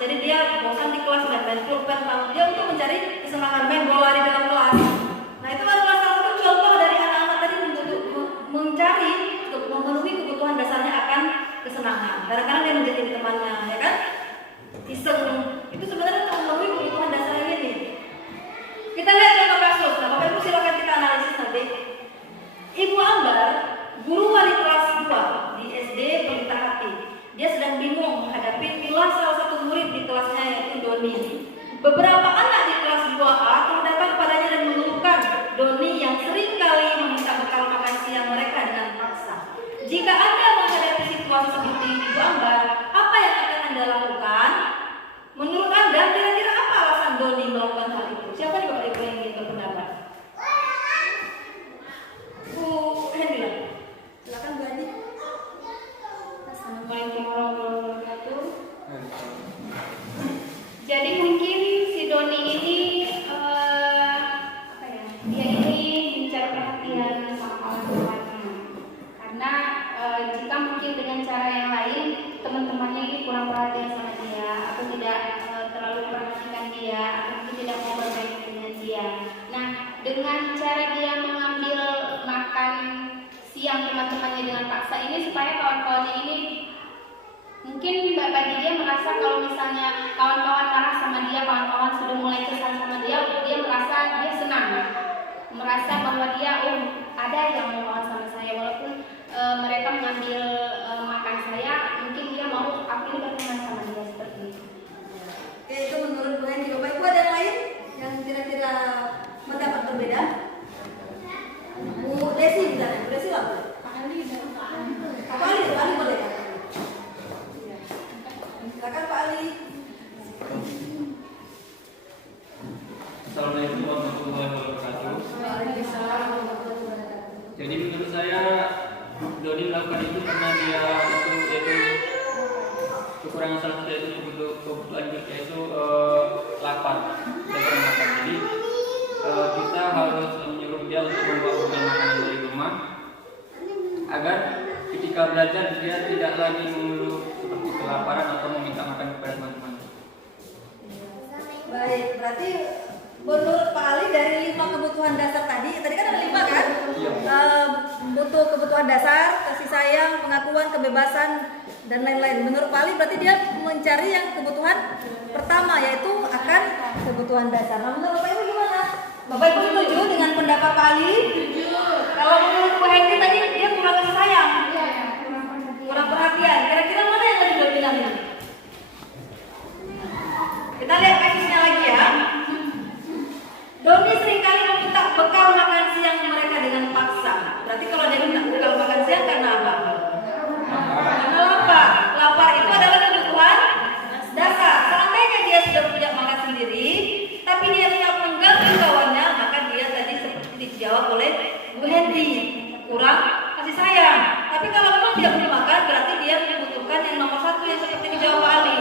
Jadi dia bosan di kelas dan main pulpen. Dia untuk mencari kesenangan main bola di dalam kelas. Nah, itu adalah salah satu contoh dari anak-anak tadi untuk mencari untuk memenuhi kebutuhan dasarnya akan kesenangan. Kadang-kadang dia menjadi temannya, ya kan? Iseng. Itu sebenarnya untuk memenuhi kebutuhan dasarnya ini. Kita lihat contoh kasus. Nah, Bapak Ibu silakan kita analisis nanti. Ibu Ambar, guru wali kelas 2 di SD Pelita Hati. Dia sedang bingung menghadapi pilah salah satu murid di kelasnya yaitu Doni. Beberapa anak di kelas 2A telah datang padanya dan mengeluhkan Doni yang sering kali meminta bekal makan siang mereka dengan paksa. Jika Anda menghadapi situasi seperti Ibu Ambar, apa yang akan Anda lakukan? Menurut Anda, kira-kira apa alasan Doni melakukan hal itu? Siapa nih Bapak Ibu yang ingin berpendapat? Bu Hendra, silakan Bu Andi. Assalamualaikum warahmatullahi wabarakatuh. Jadi mungkin si Doni ini dia ini mencari perhatian sama orang tuanya. Karena jika mungkin dengan cara yang lain teman-temannya ini kurang perhatian sama dia atau tidak terlalu perhatikan dia atau mungkin tidak mau bermain dengan dia. Nah, dengan cara dia mengambil makan siang teman-temannya dengan paksa ini supaya kawan-kawannya ini mungkin bagi dia merasa kalau misalnya kawan-kawan marah sama dia, kawan-kawan sudah mulai kesal sama dia merasa dia senang, merasa bahwa dia ada yang mau kawan sama saya walaupun mereka mengambil makan saya, mungkin dia mau aku ini berteman sama dia seperti itu. Oke, itu menurut Bu Hendri. Bapak Ibu ada yang lain yang kira-kira mendapat berbeda? Bu Desi misalnya, Bu Desi apa? Pak Ali boleh kan? Silakan Pak Ali. Assalamualaikum warahmatullahi wabarakatuh. Waalaikumsalam warahmatullahi wabarakatuh. Jadi menurut saya Doni melakukan itu karena dia itu kekurangan salah satu yaitu kebutuhan yaitu lapar dan kurang makan. Jadi kita harus menyuruh dia untuk membawa bekal makanan dari rumah agar ketika ketika belajar dia tidak lagi mengeluh seperti kelaparan atau meminta makan kepada teman-teman. Baik, berarti menurut Pak Ali dari 5 kebutuhan dasar tadi kan ada 5 kan? Iya. Butuh kebutuhan dasar, kasih sayang, pengakuan, kebebasan, dan lain-lain. Menurut Pak Ali berarti dia mencari yang kebutuhan pertama, yaitu akan kebutuhan dasar. Nah, menurut Bapak Ibu gimana? Bapak Ibu setuju dengan pendapat Pak Ali? Kalau menurut Bu Hendy tadi dia kurang kasih sayang, kurang perhatian. Kira-kira mana yang lebih dominan ini? Kita lihat kasusnya lagi ya. Doni seringkali meminta bekal makan siang mereka dengan paksa. Berarti kalau dia minta bekal makan siang karena apa? Karena lapar. Lapar itu adalah kebutuhan dasar. Seandainya dia sudah punya makan sendiri, tapi dia tetap mengganggu kawannya, maka dia tadi seperti dijawab oleh Bu Hendy, kurang kasih sayang. Tapi kalau memang dia belum makan, berarti dia membutuhkan yang nomor 1 yang seperti dijawab Pak Ali.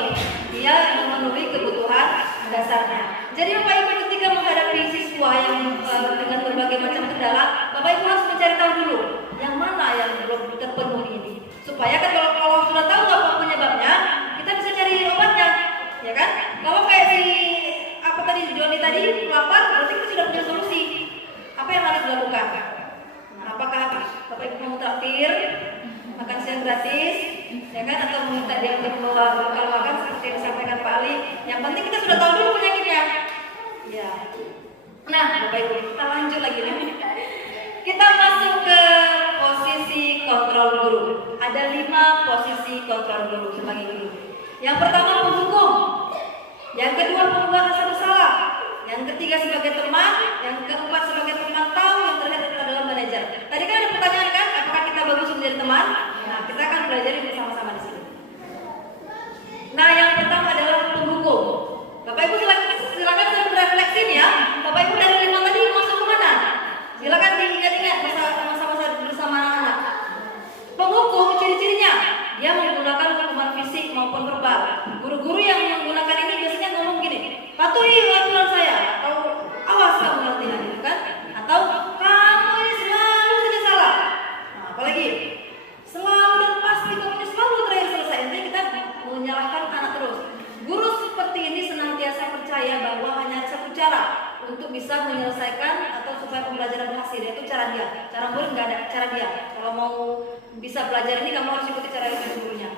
Dia memenuhi kebutuhan dasarnya. Jadi Bapak Ibu ketika menghadapi siswa yang dengan berbagai macam kendala, Bapak Ibu harus mencari tahu dulu yang mana yang belum terpenuhi ini. Supaya kan kalau sudah tahu apa penyebabnya, kita bisa cari obatnya, ya kan? Kalau kayak si apa tadi Joni tadi lapar, berarti kita sudah punya solusi. Apa yang harus dilakukan? Nah, apakah Bapak Ibu mau traktir makan siang gratis, ya kan? Atau meminta dia untuk membawa bekal makan seperti yang disampaikan Pak Ali? Yang penting kita sudah tahu dulu penyakitnya. Ya. Nah, Bapak Ibu, kita lanjut lagi nih. Kita masuk ke posisi kontrol guru. Ada 5 posisi kontrol guru sebagai guru. Yang pertama menghukum, yang kedua membuat rasa bersalah, yang ketiga sebagai teman, yang keempat sebagai pemantau, yang terakhir adalah manajer. Tadi kan ada pertanyaan kan, apakah kita bagus menjadi teman? Nah, kita akan belajar bersama-sama di sini. Nah, yang pertama adalah penghukum. Bapak Ibu silakan saya berefleksi nih ya. Bapak Ibu dari 5 tadi masuk ke mana? Silakan diingat-ingat bersama-sama bersama anak. Penghukum ciri-cirinya, dia menggunakan hukuman fisik maupun verbal. Guru-guru yang menggunakan ini biasanya ngomong gini, patuhi aturan saya, atau awas kamu latihan, gitu kan? Atau kamu ini selalu saja salah. Nah, apalagi selalu dan pasti kamu ini selalu terakhir selesai. Intinya kita menyalahkan anak terus. Guru seperti ini senantiasa percaya bahwa hanya satu cara untuk bisa menyelesaikan atau supaya pembelajaran berhasil, yaitu cara dia. Cara murid nggak ada, cara dia. Kalau mau bisa belajar ini kamu harus ikuti cara gurunya.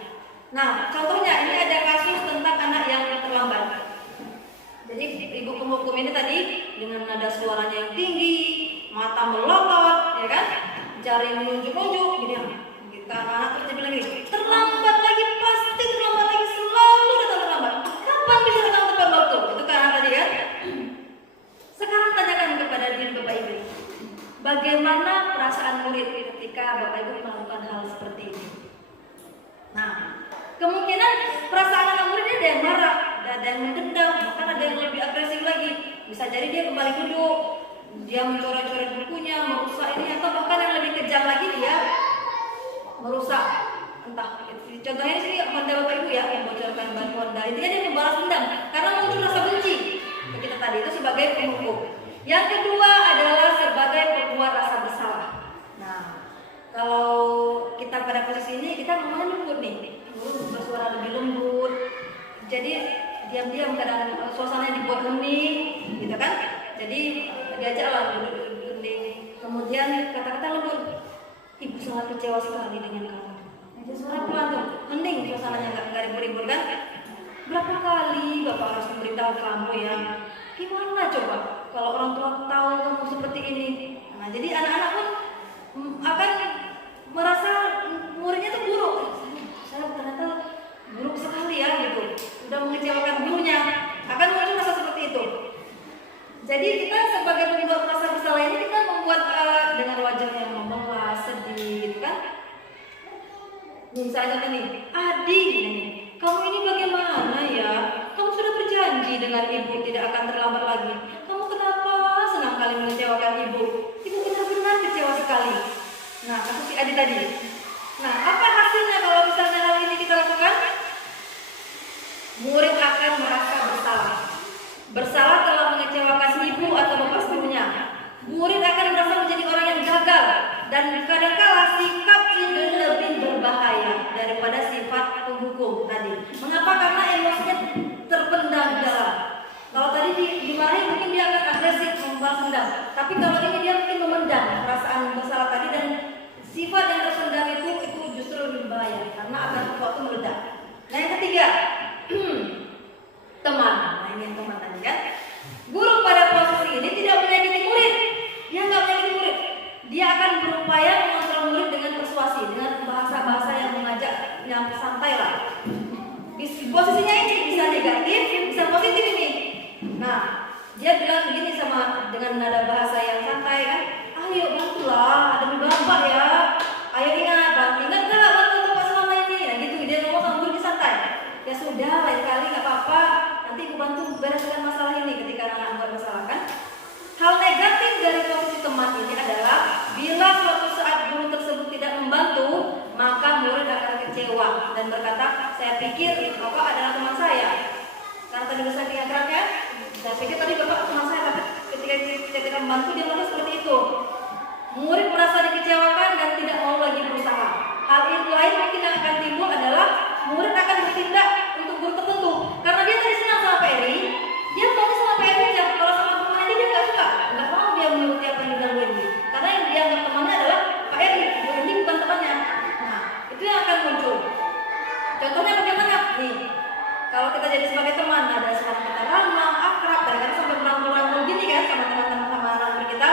Nah, contohnya ini ada kasus tentang anak yang terlambat. Jadi ibu penghukum ini tadi dengan nada suaranya yang tinggi, mata melotot, ya kan, jari menunjuk-nunjuk, gini. Kita anak terus dia bilang gini, terlambat lagi, pasti terlambat lagi, selalu datang terlambat. Kapan bisa datang tepat waktu? Itu kan tadi kan. Sekarang tanyakan kepada diri Bapak Ibu, bagaimana perasaan murid ketika Bapak Ibu melakukan hal seperti ini? Nah, kemungkinan perasaan anak murid ada yang marah, ada yang mendendam, bahkan ada yang lebih agresif lagi. Bisa jadi dia kembali duduk, dia mencoret-coret bukunya, merusak ini, atau bahkan yang lebih kejam lagi dia merusak. Entah, contohnya di sini Honda Bapak Ibu ya, membocorkan ban Honda. Intinya dia membalas dendam karena muncul rasa benci ke kita tadi, itu sebagai penghukum. Yang kedua adalah sebagai pembuat rasa bersalah. Nah, kalau kita pada posisi ini kita ngomongnya lembut nih, bersuara lebih lembut. Jadi diam-diam kadang suasananya dibuat hening, gitu kan? Jadi diajaklah hening. Kemudian kata-kata lembut. Ibu sangat kecewa sekali dengan kamu. Jadi suara pelan tuh, hening suasananya nggak ribut-ribut kan? Berapa kali Bapak harus memberitahu kamu ya? Gimana coba kalau orang tua tahu kamu seperti ini? Nah, jadi anak-anak pun akan merasa muridnya itu buruk. Saya ternyata buruk sekali ya gitu. Sudah mengecewakan gurunya. Akan muncul rasa seperti itu. Jadi kita sebagai pembuat rasa bersalah ini kita membuat dengan wajah yang memelas, sedih gitu kan? Misalnya nih, Adi ini, kamu ini bagaimana ya? Kamu sudah berjanji dengan ibu tidak akan terlambat lagi. Kamu kenapa senang kali mengecewakan ibu? Ibu benar-benar kecewa sekali. Nah, kasus si Adi tadi. Nah, apa hasilnya kalau misalnya hal ini kita lakukan? Murid akan merasa bersalah. Bersalah telah mengecewakan ibu atau bapak gurunya. Murid akan merasa menjadi orang yang gagal dan kadang-kala sikap ini lebih berbahaya daripada sifat penghukum tadi. Mengapa? Karena emosinya terpendam di dalam. Kalau tadi dimarahi mungkin dia akan agresif membalas dendam, tapi kalau ini dia mungkin memendam perasaan bersalah tadi, dan sifat yang terpendam itu justru lebih bahaya karena akan sesuatu meledak. Nah yang ketiga, teman. Nah ini yang teman tadi kan. Guru pada posisi ini tidak menyakiti murid. Dia nggak menyakiti murid. Dia akan berupaya mengontrol murid dengan persuasi, dengan bahasa-bahasa yang mengajak, yang santai lah. Posisinya ini bisa negatif, bisa positif ini. Nah, dia bilang begini dengan nada bahasa yang santai kan. Ayo bantulah, ada di bapak ya. Ayo ingat nggak bantu bapak selama ini. Nah gitu dia ngomong sama murid santai. Ya sudah, lain kali nggak apa-apa. Nanti aku bantu bereskan masalah ini ketika anak-anak bermasalah kan. Hal negatif dari posisi teman ini adalah bila suatu saat guru tersebut tidak membantu, maka murid akan kecewa dan berkata, saya pikir bapak adalah teman saya. Karena tadi saya ingat ya, saya pikir tadi bapak teman saya, tapi ketika kita membantu dia merasa seperti itu. Murid merasa dikecewakan dan tidak mau lagi berusaha. Hal itu lain mungkin yang akan timbul adalah murid akan bertindak untuk guru tertentu. Karena dia tadi senang sama Pak Eri, dia mau sama Pak Eri aja. Kalau sama teman ini dia nggak suka, nggak mau dia menuruti apa yang dibilang Bu Eri. Karena yang dia anggap temannya adalah Pak Eri, Bu Eri bukan temannya. Nah, itu yang akan muncul. Contohnya bagaimana? Nih, kalau kita jadi sebagai teman, ada sama kita ramah, akrab, kadang-kadang sampai merangkul-rangkul gini kan sama teman-teman sama anak kita.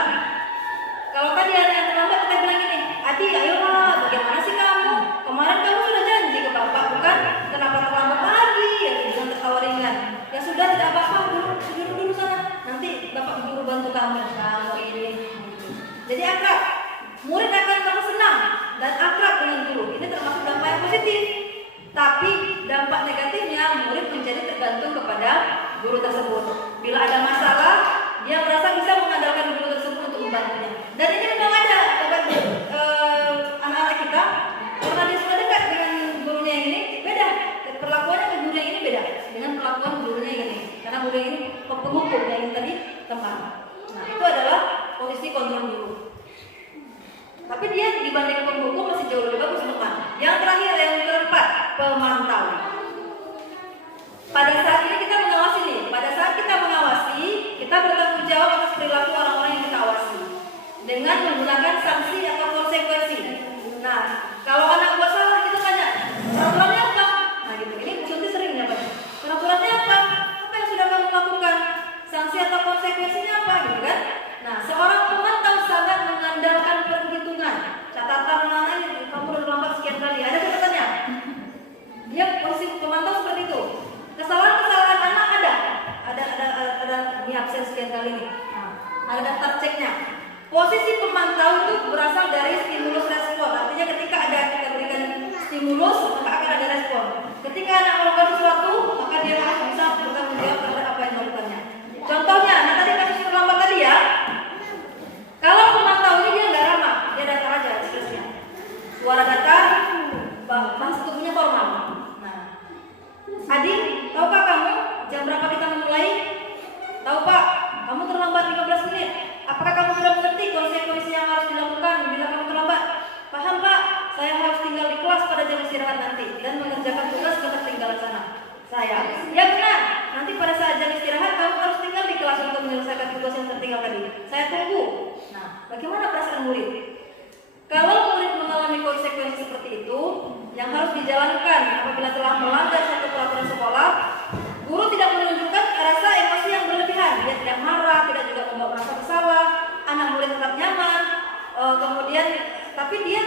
Kalau tadi ada yang terlambat, kita bilang gini, Adi, ayolah, bagaimana sih kamu? Kemarin kamu sudah janji ke bapak, bukan? Kenapa terlambat lagi? Ya, dengan tertawa ringan. Ya sudah, tidak apa-apa, duduk sana. Nanti bapak guru bantu kamu ini. Jadi akrab. Murid akan merasa senang dan akrab dengan guru. Ini termasuk dampak yang positif. Tapi dampak negatifnya, murid menjadi tergantung kepada guru tersebut. Bila ada masalah, dia merasa bisa mengandalkan guru tersebut untuk membantunya. Dan ini memang ada anak-anak kita, karena dia sudah dekat dengan gurunya yang ini, beda. Perlakuannya ke guru yang ini beda dengan perlakuan gurunya yang ini. Karena guru yang ini penghukum, yang ini tadi teman. Nah itu adalah posisi kontrol guru. Tapi dia dibanding penghukum masih jauh lebih bagus teman. Yang terakhir, yang keempat, pemantau. Pada saat ini kita mengawasi nih. Pada saat kita mengawasi, kita bertanggung jawab atas perilaku orang-orang yang kita awasi dengan menggunakan sanksi atau konsekuensi. Nah, kalau anak buat salah kita tanya, peraturannya apa? Nah gitu. Ini Bu Sunti sering ya Pak. Peraturannya apa? Apa yang sudah kamu lakukan? Sanksi atau konsekuensinya apa? Gitu kan? Nah, seorang pemantau sangat mengandalkan perhitungan. Catatan anak ini, kamu udah terlambat sekian kali. Ada catatannya. Dia posisi pemantau seperti itu. Kesalahan-kesalahan anak ada di absen sekian kali ini. Nah, ada daftar ceknya. Posisi pemantau itu berasal dari stimulus respon. Artinya ketika kita berikan stimulus, maka akan ada respon. Ketika anak melakukan sesuatu, maka dia harus bisa bertanggung jawab terhadap apa yang dilakukannya. Contohnya, nah tadi kasus terlambat tadi ya. Kalau pemantau ini dia nggak ramah, dia datar aja ekspresinya. Suara datar, bahasa tubuhnya formal. Nah, Adi, tahukah kamu jam berapa kita memulai? Tahu Pak, kamu terlambat 15 menit. Apakah kamu sudah mengerti konsekuensi yang harus dilakukan bila kamu terlambat? Paham Pak, saya harus tinggal di kelas pada jam istirahat nanti dan mengerjakan tugas ketertinggalan sana. Saya, ya benar, nanti pada saat jam istirahat kamu harus tinggal di kelas untuk menyelesaikan tugas yang tertinggal tadi. Saya tunggu. Nah, bagaimana perasaan murid? Kalau murid mengalami konsekuensi seperti itu, yang harus dijalankan apabila telah melanggar satu peraturan sekolah, guru tidak menunjukkan rasa emosi yang berlebihan. Dia tidak marah, tidak juga membawa rasa bersalah, anak murid tetap nyaman, kemudian tapi dia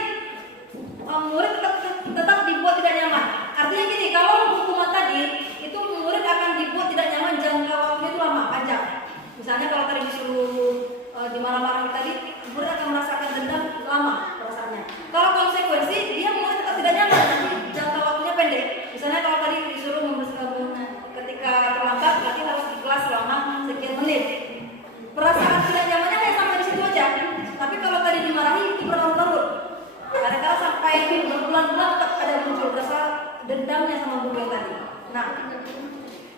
murid tetap dibuat tidak nyaman. Artinya gini, kalau hukuman tadi itu murid akan dibuat tidak nyaman, jangka waktunya itu lama, panjang. Misalnya kalau tadi disuruh dimarah-marahin tadi, murid akan merasakan dendam lama perasaannya. Kalau konsekuensi, dia murid tetap tidak nyaman, tapi jangka waktunya pendek. Misalnya kalau tadi disuruh ketika terlambat, berarti harus di kelas selama sekian menit. Perasaan tidak nyamannya hanya sampai di situ aja. Tapi kalau tadi dimarahi, itu berlarut-larut. Kadang-kadang sampai berbulan-bulan tetap ada muncul rasa dendamnya sama guru yang tadi. Nah,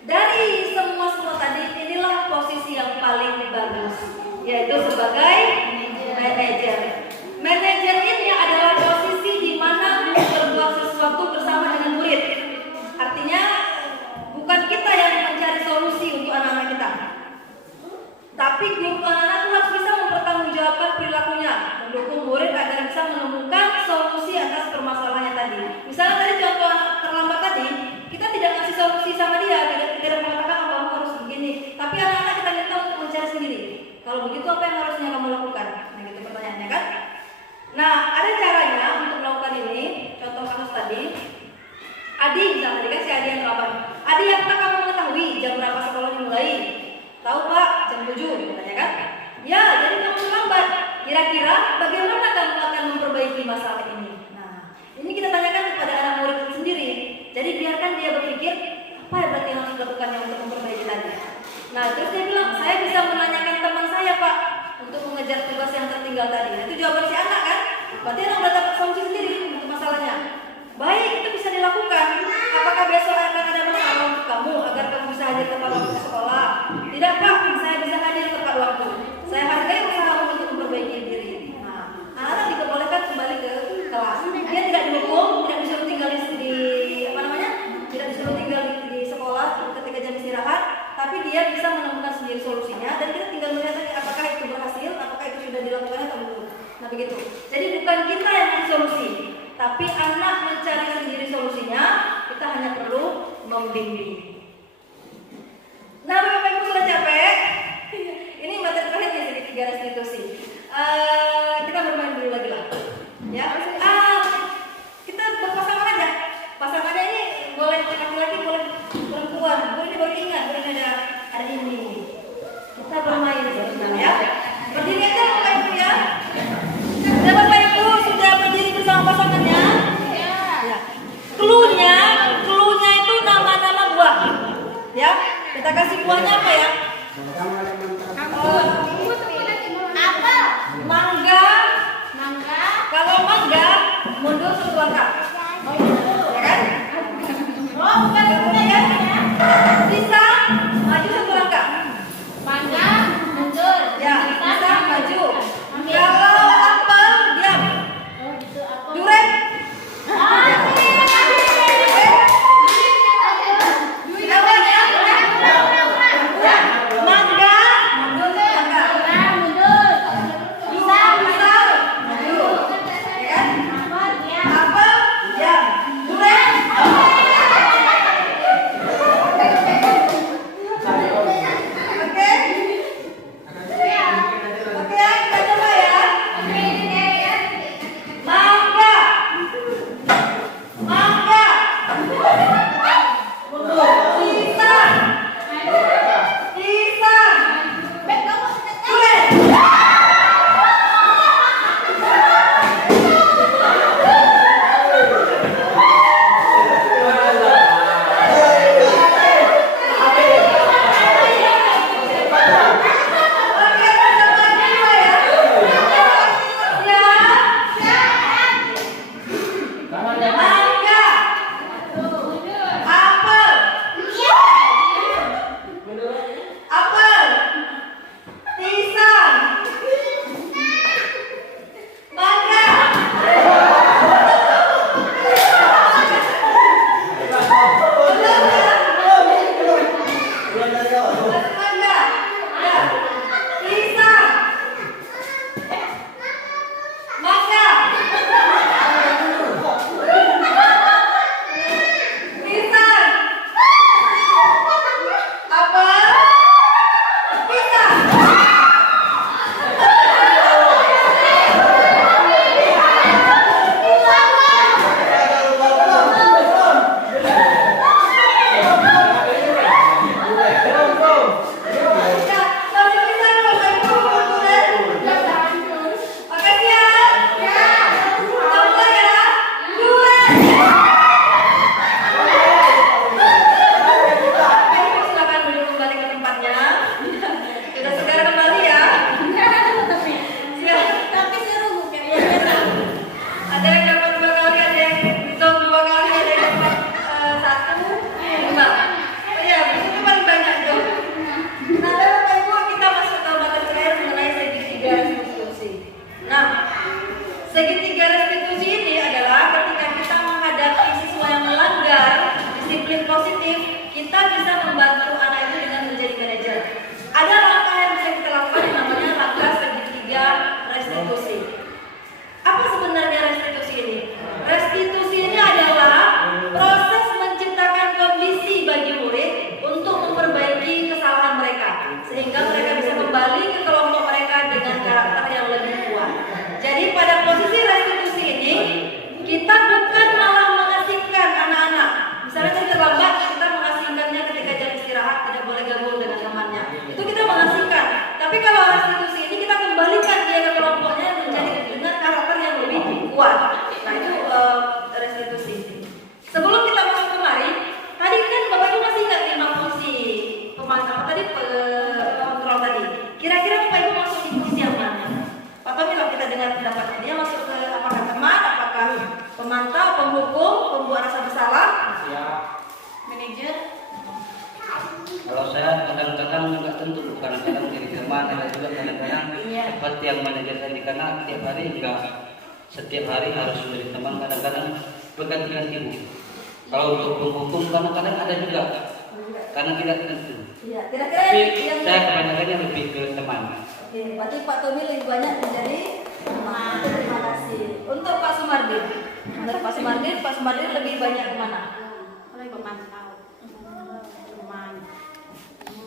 dari semua tadi, inilah posisi yang paling bagus, yaitu sebagai manajer. Manajer ini adalah posisi di mana guru berbuat sesuatu bersama Adi misalnya, tadi kan si Adi yang terlambat. Adi, apakah kamu mengetahui jam berapa sekolah dimulai? Tahu Pak, jam 7 katanya kan? Ya, jadi kamu terlambat. Kira-kira bagaimana kamu akan memperbaiki masalah ini? Nah, ini kita tanyakan kepada anak murid sendiri. Jadi biarkan dia berpikir, apa ya berarti yang harus dilakukannya untuk memperbaiki tadi. Nah, terus dia bilang, saya bisa menanyakan teman saya Pak untuk mengejar tugas yang tertinggal tadi. Nah, itu jawaban si anak kan? Berarti anak udah dapat solusi sendiri untuk masalahnya. Baik, itu bisa dilakukan. Apakah besok akan ada masalah untuk kamu agar kamu bisa hadir tepat waktu ke sekolah? Tidak Pak, saya bisa hadir tepat waktu. Saya hargai usahamu untuk memperbaiki diri. Nah, anak diperbolehkan kembali ke kelas. Dia tidak dihukum, tidak disuruh tinggal di apa namanya? Tidak disuruh tinggal di sekolah ketika jam istirahat, tapi dia bisa menemukan sendiri solusinya dan kita tinggal melihat lagi apakah itu berhasil, apakah itu sudah dilakukan atau belum. Nah begitu. Jadi bukan kita yang mencari solusi, tapi anak mencari sendiri solusinya. Kita hanya perlu membimbing. Nah, Bapak Ibu sudah capek? Ini materi terakhir ya, segitiga restitusi. Kita bermain dulu lagi lah. Ya. Kita berpasangan aja. Pasangannya ini boleh laki-laki, boleh perempuan. Boleh baru ingat, boleh ada ini. Kita bermain sebentar ya. Berdiri aja Bapak Ibu ya. Dan Bapak Ibu sudah berdiri bersama pasangannya? Ya. Cluenya itu nama-nama buah. Ya. Kita kasih buahnya apa ya? Mangga. Kalau mangga mundur satu langkah. Ya kan? Oh, bukan ya. Pisang maju satu langkah. Mangga mundur. Ya, pisang maju. Kalau apel diam. Durian. Ya. Manajer. Kalau saya kadang-kadang nggak tentu, kadang-kadang jadi teman, ada juga kadang-kadang seperti yang manajer tadi, karena tiap hari enggak, setiap hari harus menjadi teman, kadang-kadang berganti-ganti Bu. Kalau untuk menghukum kadang-kadang ada juga, karena tidak tentu. Iya, kira-kira Tapi yang saya kebanyakannya lebih ke teman. Oke, berarti Pak Tommy lebih banyak menjadi teman. Terima kasih. Untuk Pak Sumardin, menurut Pak Sumardin lebih banyak kemana? Oleh pemantau. Teman.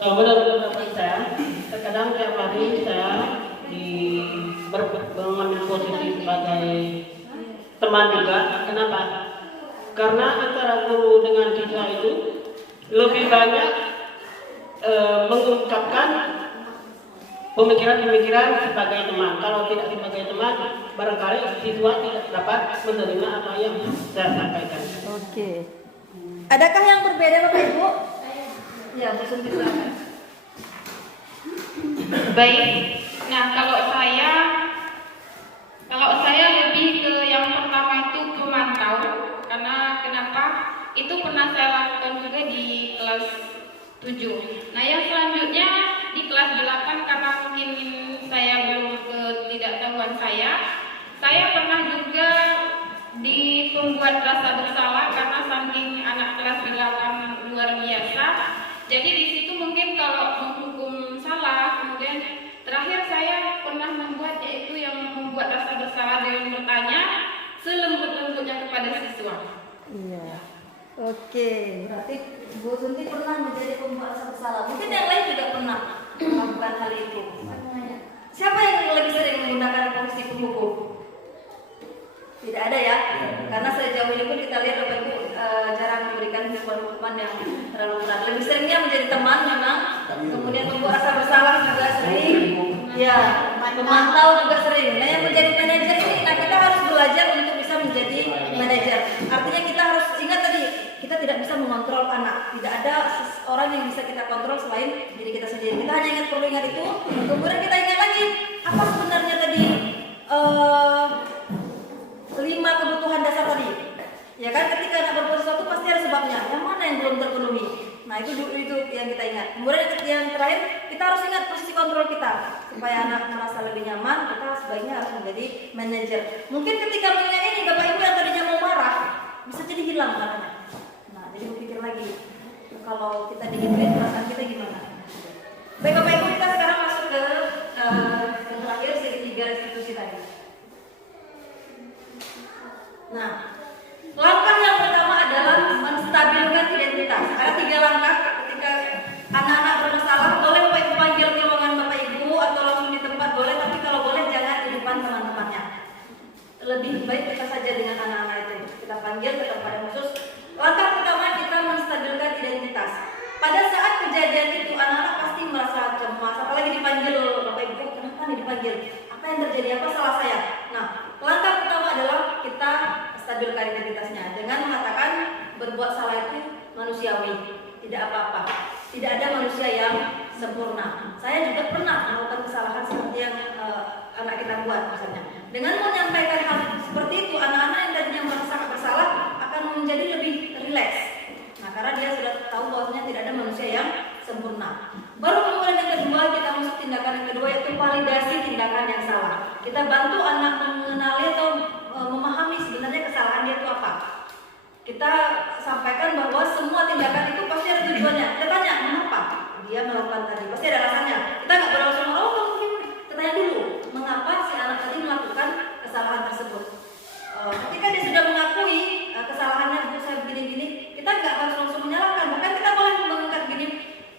Benar pendapat saya. Terkadang tiap hari saya mengambil posisi sebagai teman juga. Kenapa? Karena antara guru dengan siswa itu lebih banyak mengungkapkan pemikiran-pemikiran sebagai teman. Kalau tidak sebagai teman, barangkali siswa tidak dapat menerima apa yang saya sampaikan. Oke. Adakah yang berbeda Bapak Ibu? Ya, Bu Sunti silakan. Baik. Nah, kalau saya lebih ke yang pertama itu pemantau, karena kenapa? Itu pernah saya lakukan juga di kelas 7. Nah, yang selanjutnya di kelas 8, karena mungkin saya belum ketidaktahuan saya pernah juga di pembuat rasa bersalah karena saking anak kelas 8 luar biasa. Jadi di situ mungkin kalau menghukum salah, kemudian terakhir saya pernah membuat yaitu yang membuat rasa bersalah dengan bertanya selembut-lembutnya kepada siswa. Iya. Oke, berarti Bu Sunti pernah menjadi pembuat rasa bersalah. Mungkin yang lain juga pernah melakukan hal itu. Siapa yang lebih sering menggunakan fungsi penghukum? Tidak ada ya, karena sejauh ini pun kita lihat Bapak Ibu jarang memberikan hukuman yang terlalu berat. Lebih seringnya menjadi teman memang, kemudian membuat rasa bersalah juga sering, ya, memantau juga sering. Nah, yang menjadi manajer ini, nah kita harus belajar untuk bisa menjadi manajer. Artinya kita harus ingat tadi, kita tidak bisa mengontrol anak. Tidak ada orang yang bisa kita kontrol selain diri kita sendiri. Kita hanya perlu ingat itu. Kemudian kita ingat lagi apa sebenarnya tadi 5 kebutuhan dasar tadi. Ya kan, ketika anak berbuat sesuatu pasti ada sebabnya. Yang mana yang belum terpenuhi? Nah, itu yang kita ingat. Kemudian yang terakhir, kita harus ingat posisi kontrol kita supaya anak merasa lebih nyaman. Kita sebaiknya harus menjadi manajer. Mungkin ketika mengingat ini, Bapak Ibu yang tadinya mau marah bisa jadi hilang marahnya. Nah, jadi berpikir lagi. Kalau kita digituin, perasaan kita gimana? Baik Bapak Ibu, kita sekarang masuk ke yang terakhir, segitiga restitusi tadi. Nah, langkah yang pertama adalah menstabilkan identitas. Ada 3 langkah ketika anak-anak bermasalah. Boleh Bapak Ibu panggil ke ruangan Bapak Ibu atau langsung di tempat boleh, tapi kalau boleh jangan di depan teman-temannya. Lebih baik kita saja dengan anak-anak itu. Kita panggil ke tempat yang khusus. Langkah pertama kita menstabilkan identitas. Pada saat kejadian itu anak-anak pasti merasa cemas, apalagi dipanggil Bapak Ibu, kenapa nih dipanggil? Apa yang terjadi? Apa salah saya? Nah, langkah pertama adalah kita stabilkan identitasnya dengan mengatakan berbuat salah itu manusiawi, tidak apa-apa. Tidak ada manusia yang sempurna. Saya juga pernah melakukan kesalahan seperti yang anak kita buat misalnya. Dengan menyampaikan hal seperti itu, anak-anak yang tadinya merasa bersalah akan menjadi lebih rileks. Nah, karena dia sudah tahu bahwasanya tidak ada manusia yang sempurna. Baru kemudian yang kedua, kita masuk tindakan yang kedua, yaitu validasi tindakan yang salah. Kita bantu anak mengenali atau memahami sebenarnya kesalahan dia itu apa. Kita sampaikan bahwa semua tindakan itu pasti ada tujuannya. Kita tanya, mengapa dia melakukan tadi? Pasti ada alasannya. Kita nggak berlangsung, oh kamu begini. Kita tanya dulu, mengapa si anak tadi melakukan kesalahan tersebut. Ketika dia sudah mengakui kesalahannya, Bu saya begini-gini, kita nggak harus langsung menyalahkan. Bahkan kita boleh mengangkat gini,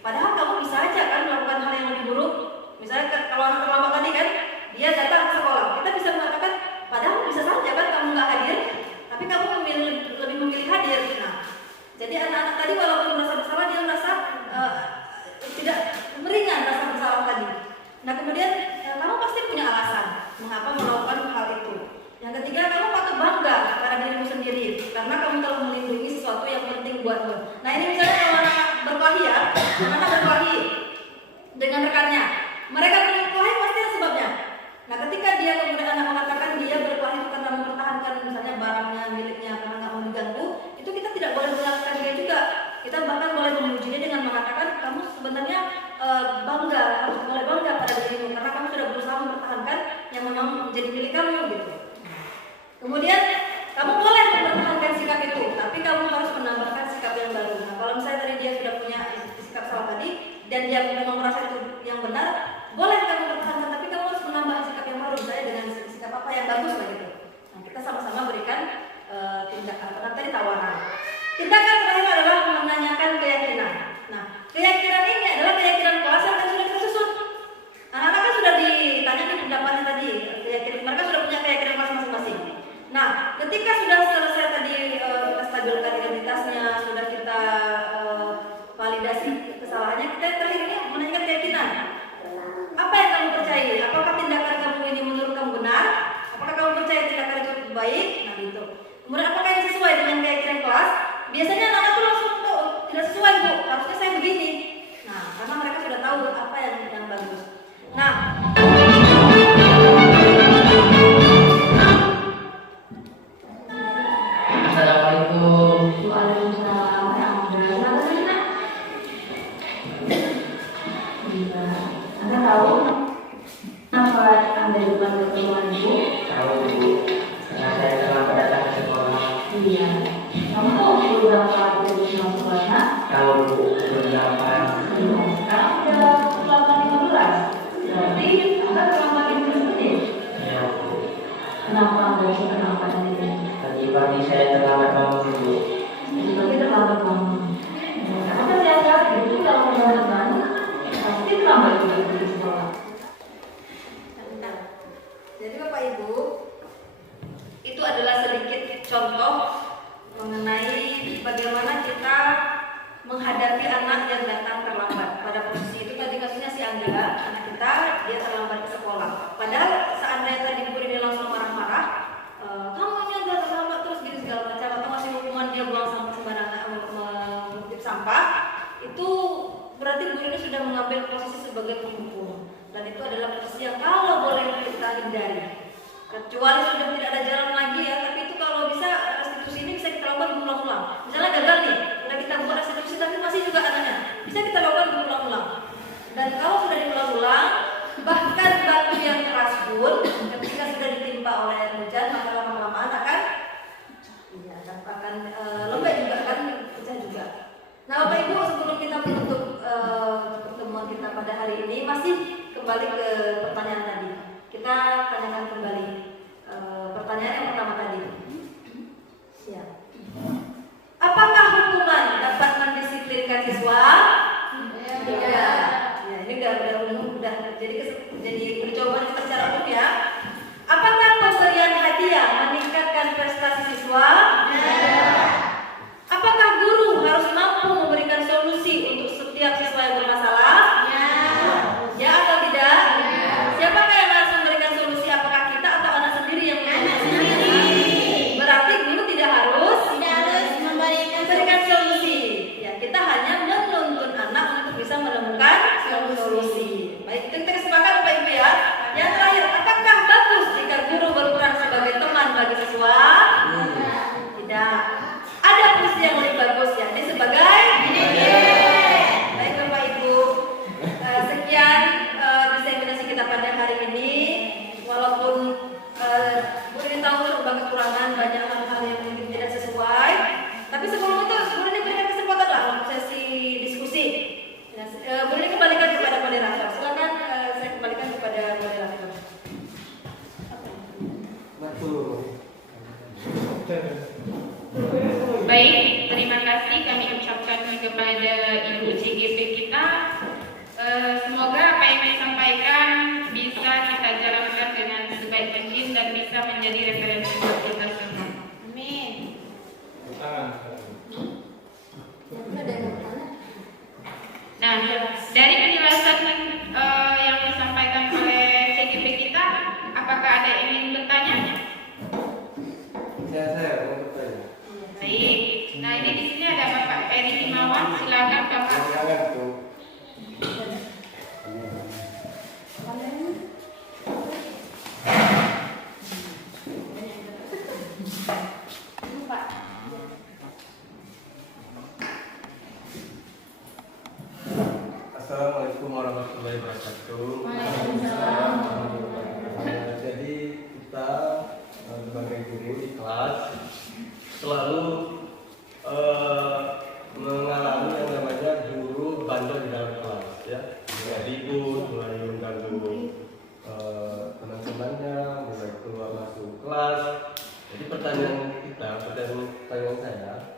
padahal kamu bisa aja kan melakukan hal yang lebih buruk. Misalnya kalau anak terlambat tadi kan, dia datang ke sekolah, kita bisa mengatakan, padahal bisa saja kan kamu nggak hadir, tapi kamu lebih memilih hadir. Nah, jadi anak-anak tadi walaupun merasa bersalah, dia merasa tidak meringan rasa bersalah tadi. Nah, kemudian kamu pasti punya alasan mengapa melakukan hal itu. Yang ketiga, kamu patut bangga pada dirimu sendiri karena kamu telah melindungi sesuatu yang penting buatmu. Nah, ini misalnya kalau anak berkelahi ya, anak berkelahi dengan rekannya, mereka berkelahi pasti ada sebabnya. Nah, ketika dia kemudian anak mengatakan dia berkelahi itu karena mempertahankan misalnya barangnya, miliknya, karena nggak mau diganggu, itu kita tidak boleh melakukan kita bahkan boleh memujinya dengan mengatakan kamu sebenarnya bangga, harus boleh bangga pada dirimu karena kamu sudah berusaha mempertahankan yang memang menjadi milik kamu gitu. Kemudian kamu boleh mempertahankan sikap itu, tapi kamu harus menambahkan sikap yang baru. Nah, kalau misalnya tadi dia sudah punya sikap salah tadi dan dia memang merasa itu yang benar, boleh kamu pertahankan, tapi kamu harus menambah sikap yang baru, misalnya dengan sikap apa yang bagus begitu. Nah, kita sama-sama berikan tindakan, karena tadi tawaran. Tindakan terakhir adalah menanyakan keyakinan. Nah, keyakinan ini adalah keyakinan kelas yang sudah kita susun. Anak-anak kan sudah ditanyakan pendapatnya tadi, keyakinan mereka sudah punya keyakinan kelas masing-masing. Nah, ketika sudah selesai tadi kita stabilkan identitasnya, sudah kita validasi kesalahannya, kita terakhirnya menanyakan keyakinan. Apa yang kamu percayai? Apakah tindakan kamu ini menurut kamu benar? Apakah kamu percaya tindakan itu baik? Nah, gitu. Kemudian apakah ini sesuai dengan keyakinan kelas? Biasanya anak-anak tuh langsung tahu, tidak sesuai bu, harusnya saya begini. Nah, karena mereka sudah tahu apa yang bagus. Nah, Assalamualaikum. Waalaikumsalam. Anda tahu kenapa Anda dibuat pertemuan Ibu? Tahu Bu, karena saya terlambat datang ke sekolah. Iya. Kamu tahu beberapa dari masuk mana? Tahu Bu, beberapa. Sekarang sudah 8:15. Berarti Anda terlambat 15 menit. Ya Bu. Kenapa Anda bisa terlambat ini? Tadi pagi saya terlambat bangun Bu. Jadi bagi terlambat bangun. Karena kan biasa itu kalau terlambat bangun pasti terlambat juga di sekolah. jadi Bapak Ibu, itu adalah sedikit contoh mengenai bagaimana kita menghadapi anak yang datang terlambat. Pada posisi itu tadi kasusnya si Angela, anak kita, dia terlambat ke sekolah. Padahal seandainya tadi guru ini langsung marah-marah, kamu ini agak terlambat terus gini segala macam, atau masih hukuman dia buang sampah sembarangan, mengutip sampah, itu berarti guru ini sudah mengambil posisi sebagai penghukum. Dan itu adalah posisi yang kalau boleh kita hindari. Kecuali sudah tidak ada jalan lagi ya, tapi itu kalau bisa restitusi ini bisa kita lakukan berulang-ulang. Misalnya gagal nih, udah kita buat restitusi tapi masih juga anaknya, bisa kita lakukan berulang-ulang. Dan kalau sudah diulang-ulang, bahkan batu yang keras pun ketika sudah ditimpa oleh hujan, maka lama-lamaan akan lembek juga, akan pecah juga. Nah Bapak Ibu, sebelum kita menutup pertemuan kita pada hari ini, masih kembali ke pertanyaan tadi. Kita tanyakan kembali pertanyaan yang pertama tadi. Siap. Apakah hukuman dapat mendisiplinkan siswa? Tidak. Ya, ini udah umum, udah jadi percobaan kita secara umum ya. Apakah pemberian hadiah meningkatkan prestasi siswa? Tidak. Apakah guru harus mampu memberikan solusi untuk setiap siswa yang bermasalah? Ya atau tidak? Siapakah yang harus memberikan solusi? Apakah kita atau anak sendiri yang memberikan solusi? Berarti guru tidak harus memberikan solusi. Ya, kita hanya menuntun anak untuk bisa menemukan solusi. Baik, kita sepakat Bapak Ibu ya. Yang terakhir, apakah bagus jika guru berperan sebagai teman bagi siswa? Tidak. Ada fungsi yang lebih bagus ya. Ini sebagai baik Bapak Ibu. Sekian diseminasi kita pada hari ini. Walaupun Bu ini tahu serba kekurangan, banyak hal-hal yang mungkin tidak sesuai. Tapi sebelum itu Bu ini berikan kesempatan lah untuk sesi diskusi. Bu ini kembalikan kepada moderator. Silakan saya kembalikan kepada moderator. Baik, terima kasih kami ucapkan kepada Ibu CGP kita. Semoga apa yang disampaikan bisa kita jalankan dengan sebaik mungkin dan bisa menjadi referensi buat kita semua. Amin. Nah, dari penjelasan yang disampaikan oleh CGP kita, apakah ada yang ingin bertanya? Saya mau bertanya. Baik. Nah, ini di sini ada Bapak Peri Himawan. Silakan Bapak. Jangan tuh. sering di kelas selalu mengalami yang namanya guru bandel di dalam kelas, ya, mulai ribut, mulai mengganggu teman-temannya, mulai keluar masuk kelas. Jadi pertanyaan saya,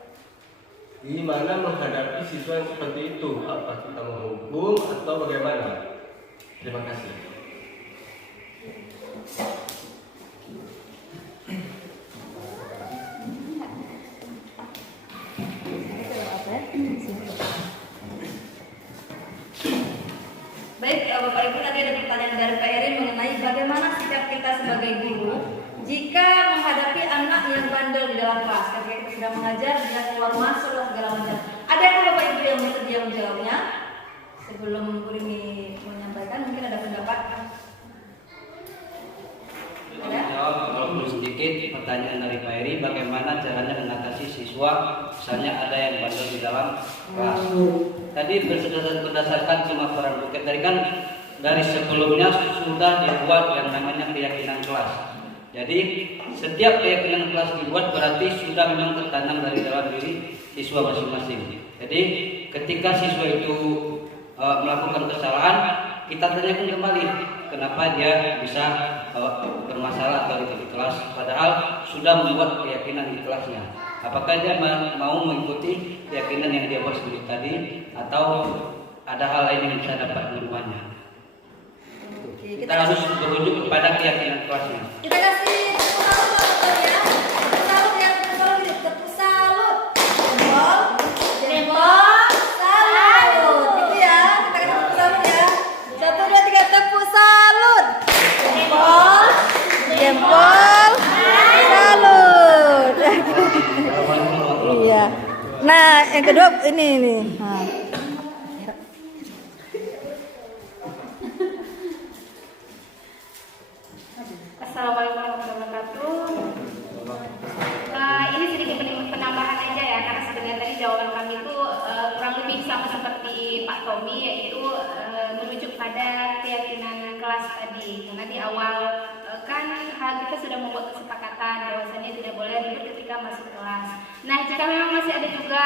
gimana menghadapi siswa yang seperti itu? Apa kita menghukum atau bagaimana? Terima kasih. Baik, Bapak Ibu, tadi ada pertanyaan dari Pak Erin mengenai bagaimana sikap kita sebagai guru jika menghadapi anak yang bandel di dalam kelas ketika kita sedang mengajar, dia keluar masuk dan segala macam. Adakah Bapak Ibu yang bersedia menjawabnya? Sebelum Bu ini menyampaikan, mungkin ada pendapat. Ada? Jawab walaupun sedikit pertanyaan dari Pak Eri, bagaimana caranya mengatasi siswa misalnya ada yang bandel di dalam kelas. Tadi berdasarkan pemaparan Buket tadi kan dari sebelumnya sudah dibuat yang namanya keyakinan kelas. Jadi setiap keyakinan kelas dibuat berarti sudah memang tertanam dari dalam diri siswa masing-masing. Jadi ketika siswa itu melakukan kesalahan, kita tanyakan kembali kenapa dia bisa bermasalah atau di kelas, padahal sudah membuat keyakinan di kelasnya. Apakah dia mau mengikuti keyakinan yang dia buat sendiri tadi, atau ada hal lain yang bisa dapat merubahnya? Kita harus berujuk kepada keyakinan kelasnya. Kita kasih tepuk salut ya. Tepuk salut ya, tepuk salut. Jempol, salut. Gitu ya. Kita kasih tepuk salut ya. 1, 2, 3 tepuk salut. Jempol, salut. Iya. Nah, yang kedua ini. Nah. Assalamualaikum warahmatullahi wabarakatuh. Ini sedikit penambahan aja ya, karena sebenarnya tadi jawaban kami itu kurang lebih sama seperti Pak Tommy, yaitu merujuk pada keyakinan kelas tadi. Karena di awal kan kita sudah membuat kesepakatan bahwasanya tidak boleh ribut ketika masuk kelas. Nah, jika memang masih ada juga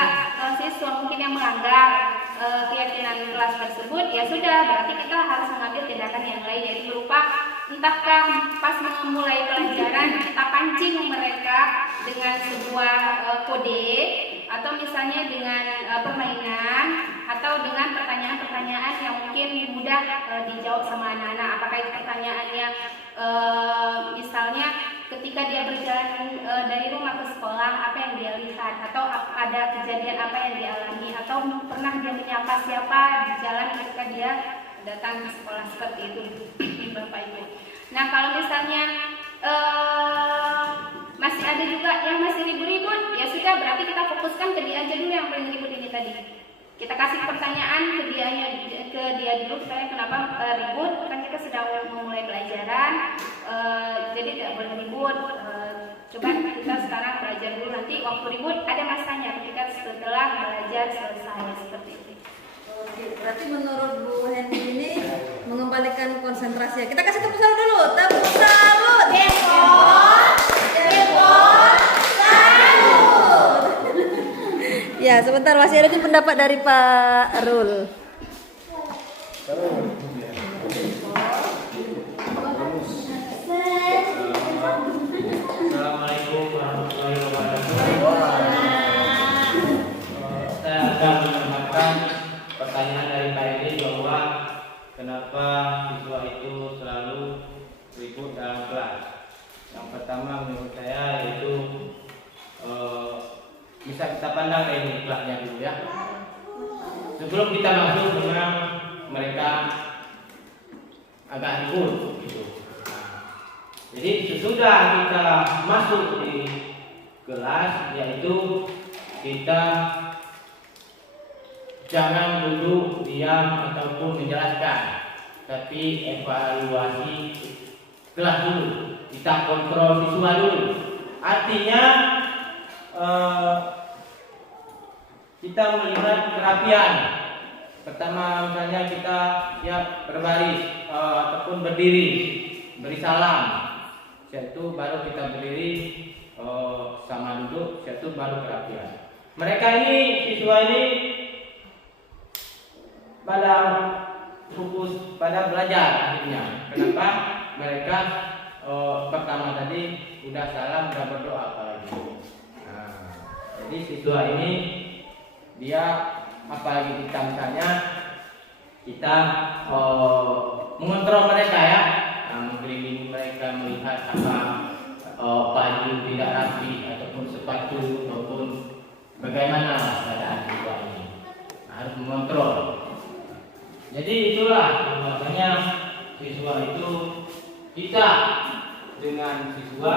siswa mungkin yang melanggar keyakinan kelas tersebut, ya sudah, berarti kita harus mengambil tindakan yang lain, yaitu berupa entahkah pas memulai pelajaran kita pancing mereka dengan sebuah kode, atau misalnya dengan permainan, atau dengan pertanyaan-pertanyaan yang mungkin mudah dijawab sama anak-anak. Apakah itu pertanyaannya misalnya ketika dia berjalan dari rumah ke sekolah, apa yang dia lihat, atau ada kejadian apa yang dialami, atau pernah dia menyapa siapa di jalan ketika dia datang ke sekolah, seperti itu Bapak Ibu. Nah, kalau misalnya masih ada juga yang masih ribut-ribut, ya sudah, berarti kita fokuskan ke dia aja dulu yang paling ribut ini tadi. Kita kasih pertanyaan ke dia dulu, saya kenapa ribut, kan kita sedang memulai pelajaran, jadi tidak boleh ribut. Coba kita sekarang belajar dulu, nanti waktu ribut ada masanya ketika setelah belajar selesai, seperti itu. Oke, berarti menurut Bu Hendy ini mengembalikan konsentrasi. Kita kasih tepuk salut dulu. Tepuk salut. Jempol, salut. Ya, sebentar, masih ada pendapat dari Pak Rul. Assalamualaikum warahmatullahi wabarakatuh. Saya akan menambahkan pertanyaan dari Pak Edi bahwa kenapa siswa itu selalu ribut dalam kelas. Yang pertama menurut saya yaitu bisa kita pandang dari kelasnya dulu ya. Sebelum kita masuk memang mereka agak ribut gitu. Jadi sesudah kita masuk di kelas, yaitu kita jangan duduk diam ataupun menjelaskan, tapi evaluasi kelas dulu, kita kontrol siswa dulu. Artinya kita melihat kerapian. Pertama misalnya kita ya berbaris ataupun berdiri, beri salam. Setelah itu baru kita berdiri baru kerapian. Mereka ini, siswa ini pada fokus pada belajar akhirnya. Kenapa? Mereka pertama tadi udah salam, udah berdoa apalagi. Nah, jadi siswa ini dia apalagi kita misalnya kita mengontrol mereka ya, mengelilingi mereka, melihat apa baju tidak rapi ataupun sepatu ataupun bagaimana keadaan siswa ini, harus mengontrol. Jadi itulah makanya siswa itu kita dengan siswa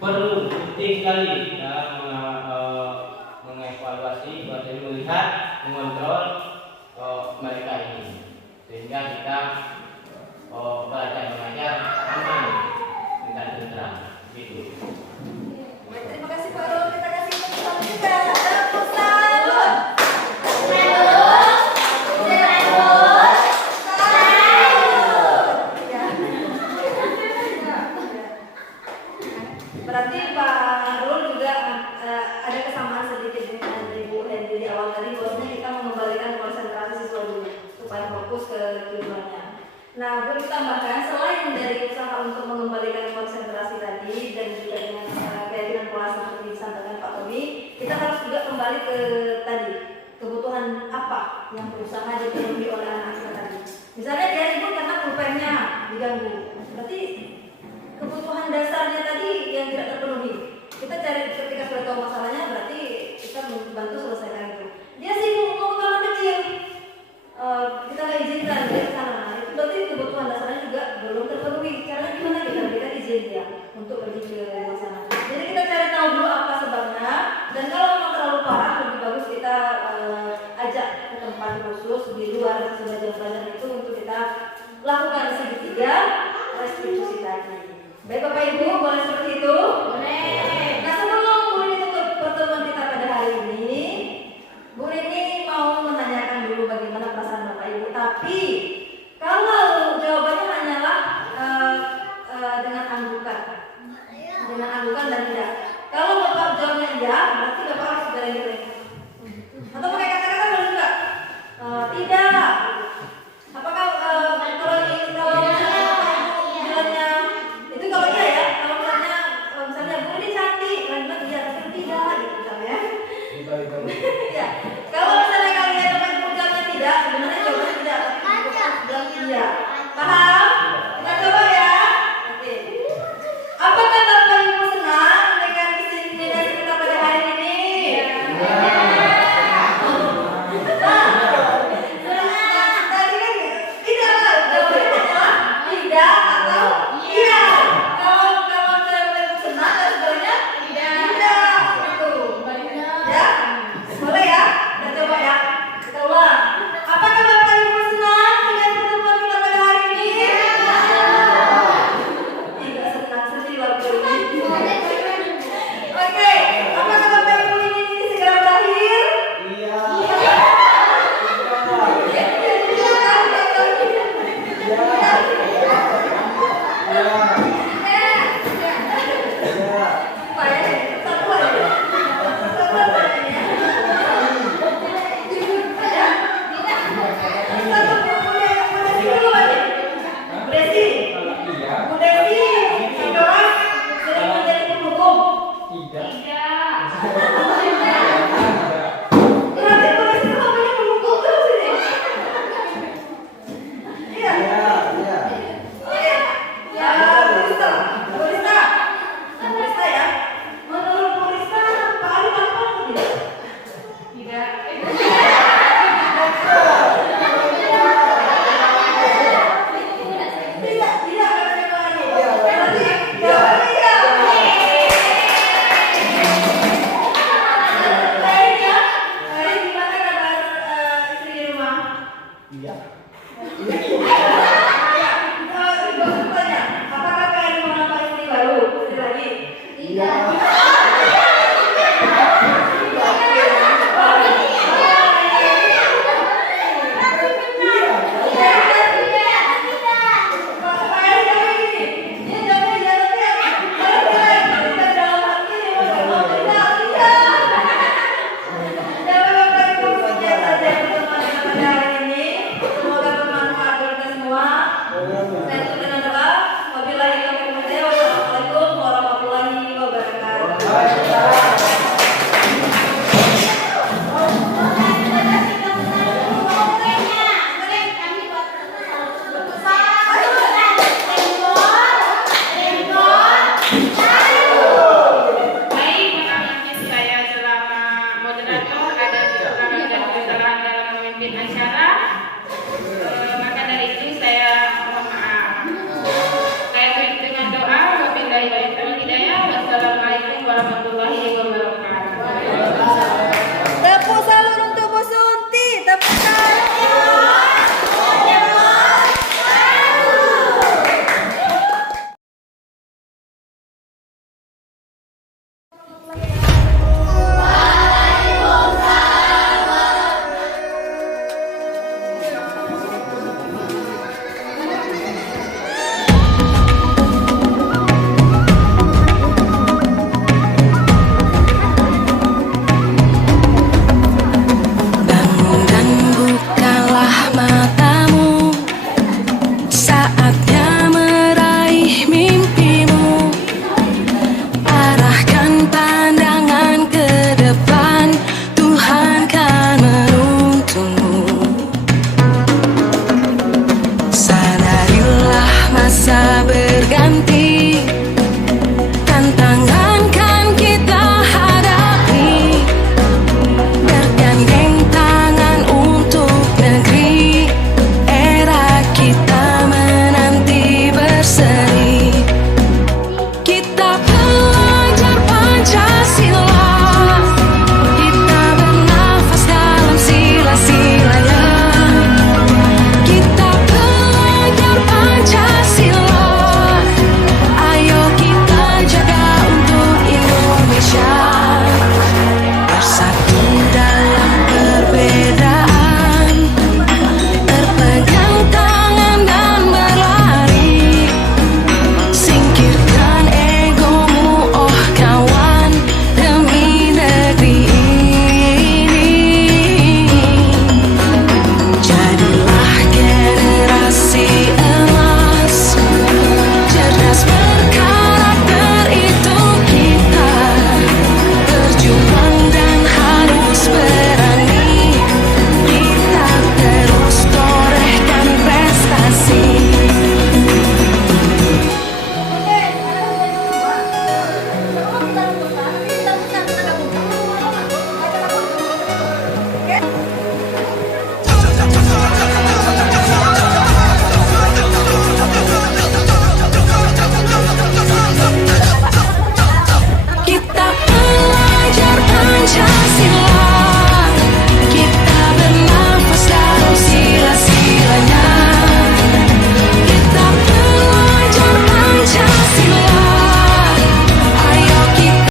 perlu penting sekali dalam mengevaluasi, melihat, mengontrol mereka ini sehingga kita belajar mengajar aman dengan tentram gitu. Terima kasih Pak Rul, kita kasih tepuk tangan juga. Tepuk tangan. Berarti Pak Rul juga ada kesamaan sedikit dengan Ibu Hendy di awal tadi, bahwasanya kita mengembalikan konsentrasi siswa dulu supaya fokus ke tujuannya. Nah, boleh ditambahkan selain dari usaha untuk mengembalikan konsentrasi tadi dan juga dengan keyakinan pola seperti disampaikan Pak Tommy, kita harus juga kembali ke tadi kebutuhan apa yang berusaha dipenuhi oleh anak kita tadi. Misalnya dia ribut karena pulpennya diganggu, berarti kebutuhan dasarnya tadi yang tidak terpenuhi. Kita cari ketika sudah tahu masalahnya, berarti kita membantu selesaikan itu. Dia sibuk mau ke kamar kecil, kita nggak izinkan dia ke sana. Itu berarti kebutuhan dasarnya juga belum terpenuhi. Caranya gimana? Kita berikan izin dia untuk pergi ke sana. Jadi kita cari tahu dulu apa sebabnya, dan kalau memang terlalu parah, lebih bagus kita ajak ke tempat khusus di luar sebagian pelajaran itu untuk kita lakukan segitiga restitusi tadi. Baik Bapak Ibu, boleh seperti itu? Boleh. Nah, sebelum Bu Rini tutup pertemuan kita pada hari ini, Bu Rini mau menanyakan dulu bagaimana perasaan Bapak Ibu. Tapi kalau jawabannya hanyalah dengan anggukan dan tidak. Kalau Bapak jawabnya iya, berarti Bapak harus berani. Atau pakai kata-kata boleh juga? Tidak. Apakah kalau misalnya bilangnya itu kalau iya ya, kalau misalnya Bu ini cantik, kan bilang iya tapi tidak gitu misalnya. Ya. Kalau misalnya kalian dapat jawabnya tidak, sebenarnya jawabannya tidak, tapi Bapak bilang iya. Paham? Kita coba ya. Oke. Apakah Bapak Ibu senang dengan kesenian kita pada hari ini? Tadi kan tidak lah, jawabannya adalah tidak atau iya. Kalau Bapak Ibu senang, dan sebenarnya tidak gitu. Ya, boleh ya? Kita coba ya. Kita ulang. Apakah Bapak Ibu senang dengan pertemuan kita pada hari ini? Tidak senang, sedih waktu ini. Oke, apakah Bapak Ibu ini segera berakhir? Iya. Tidak. Waalaikumsalam.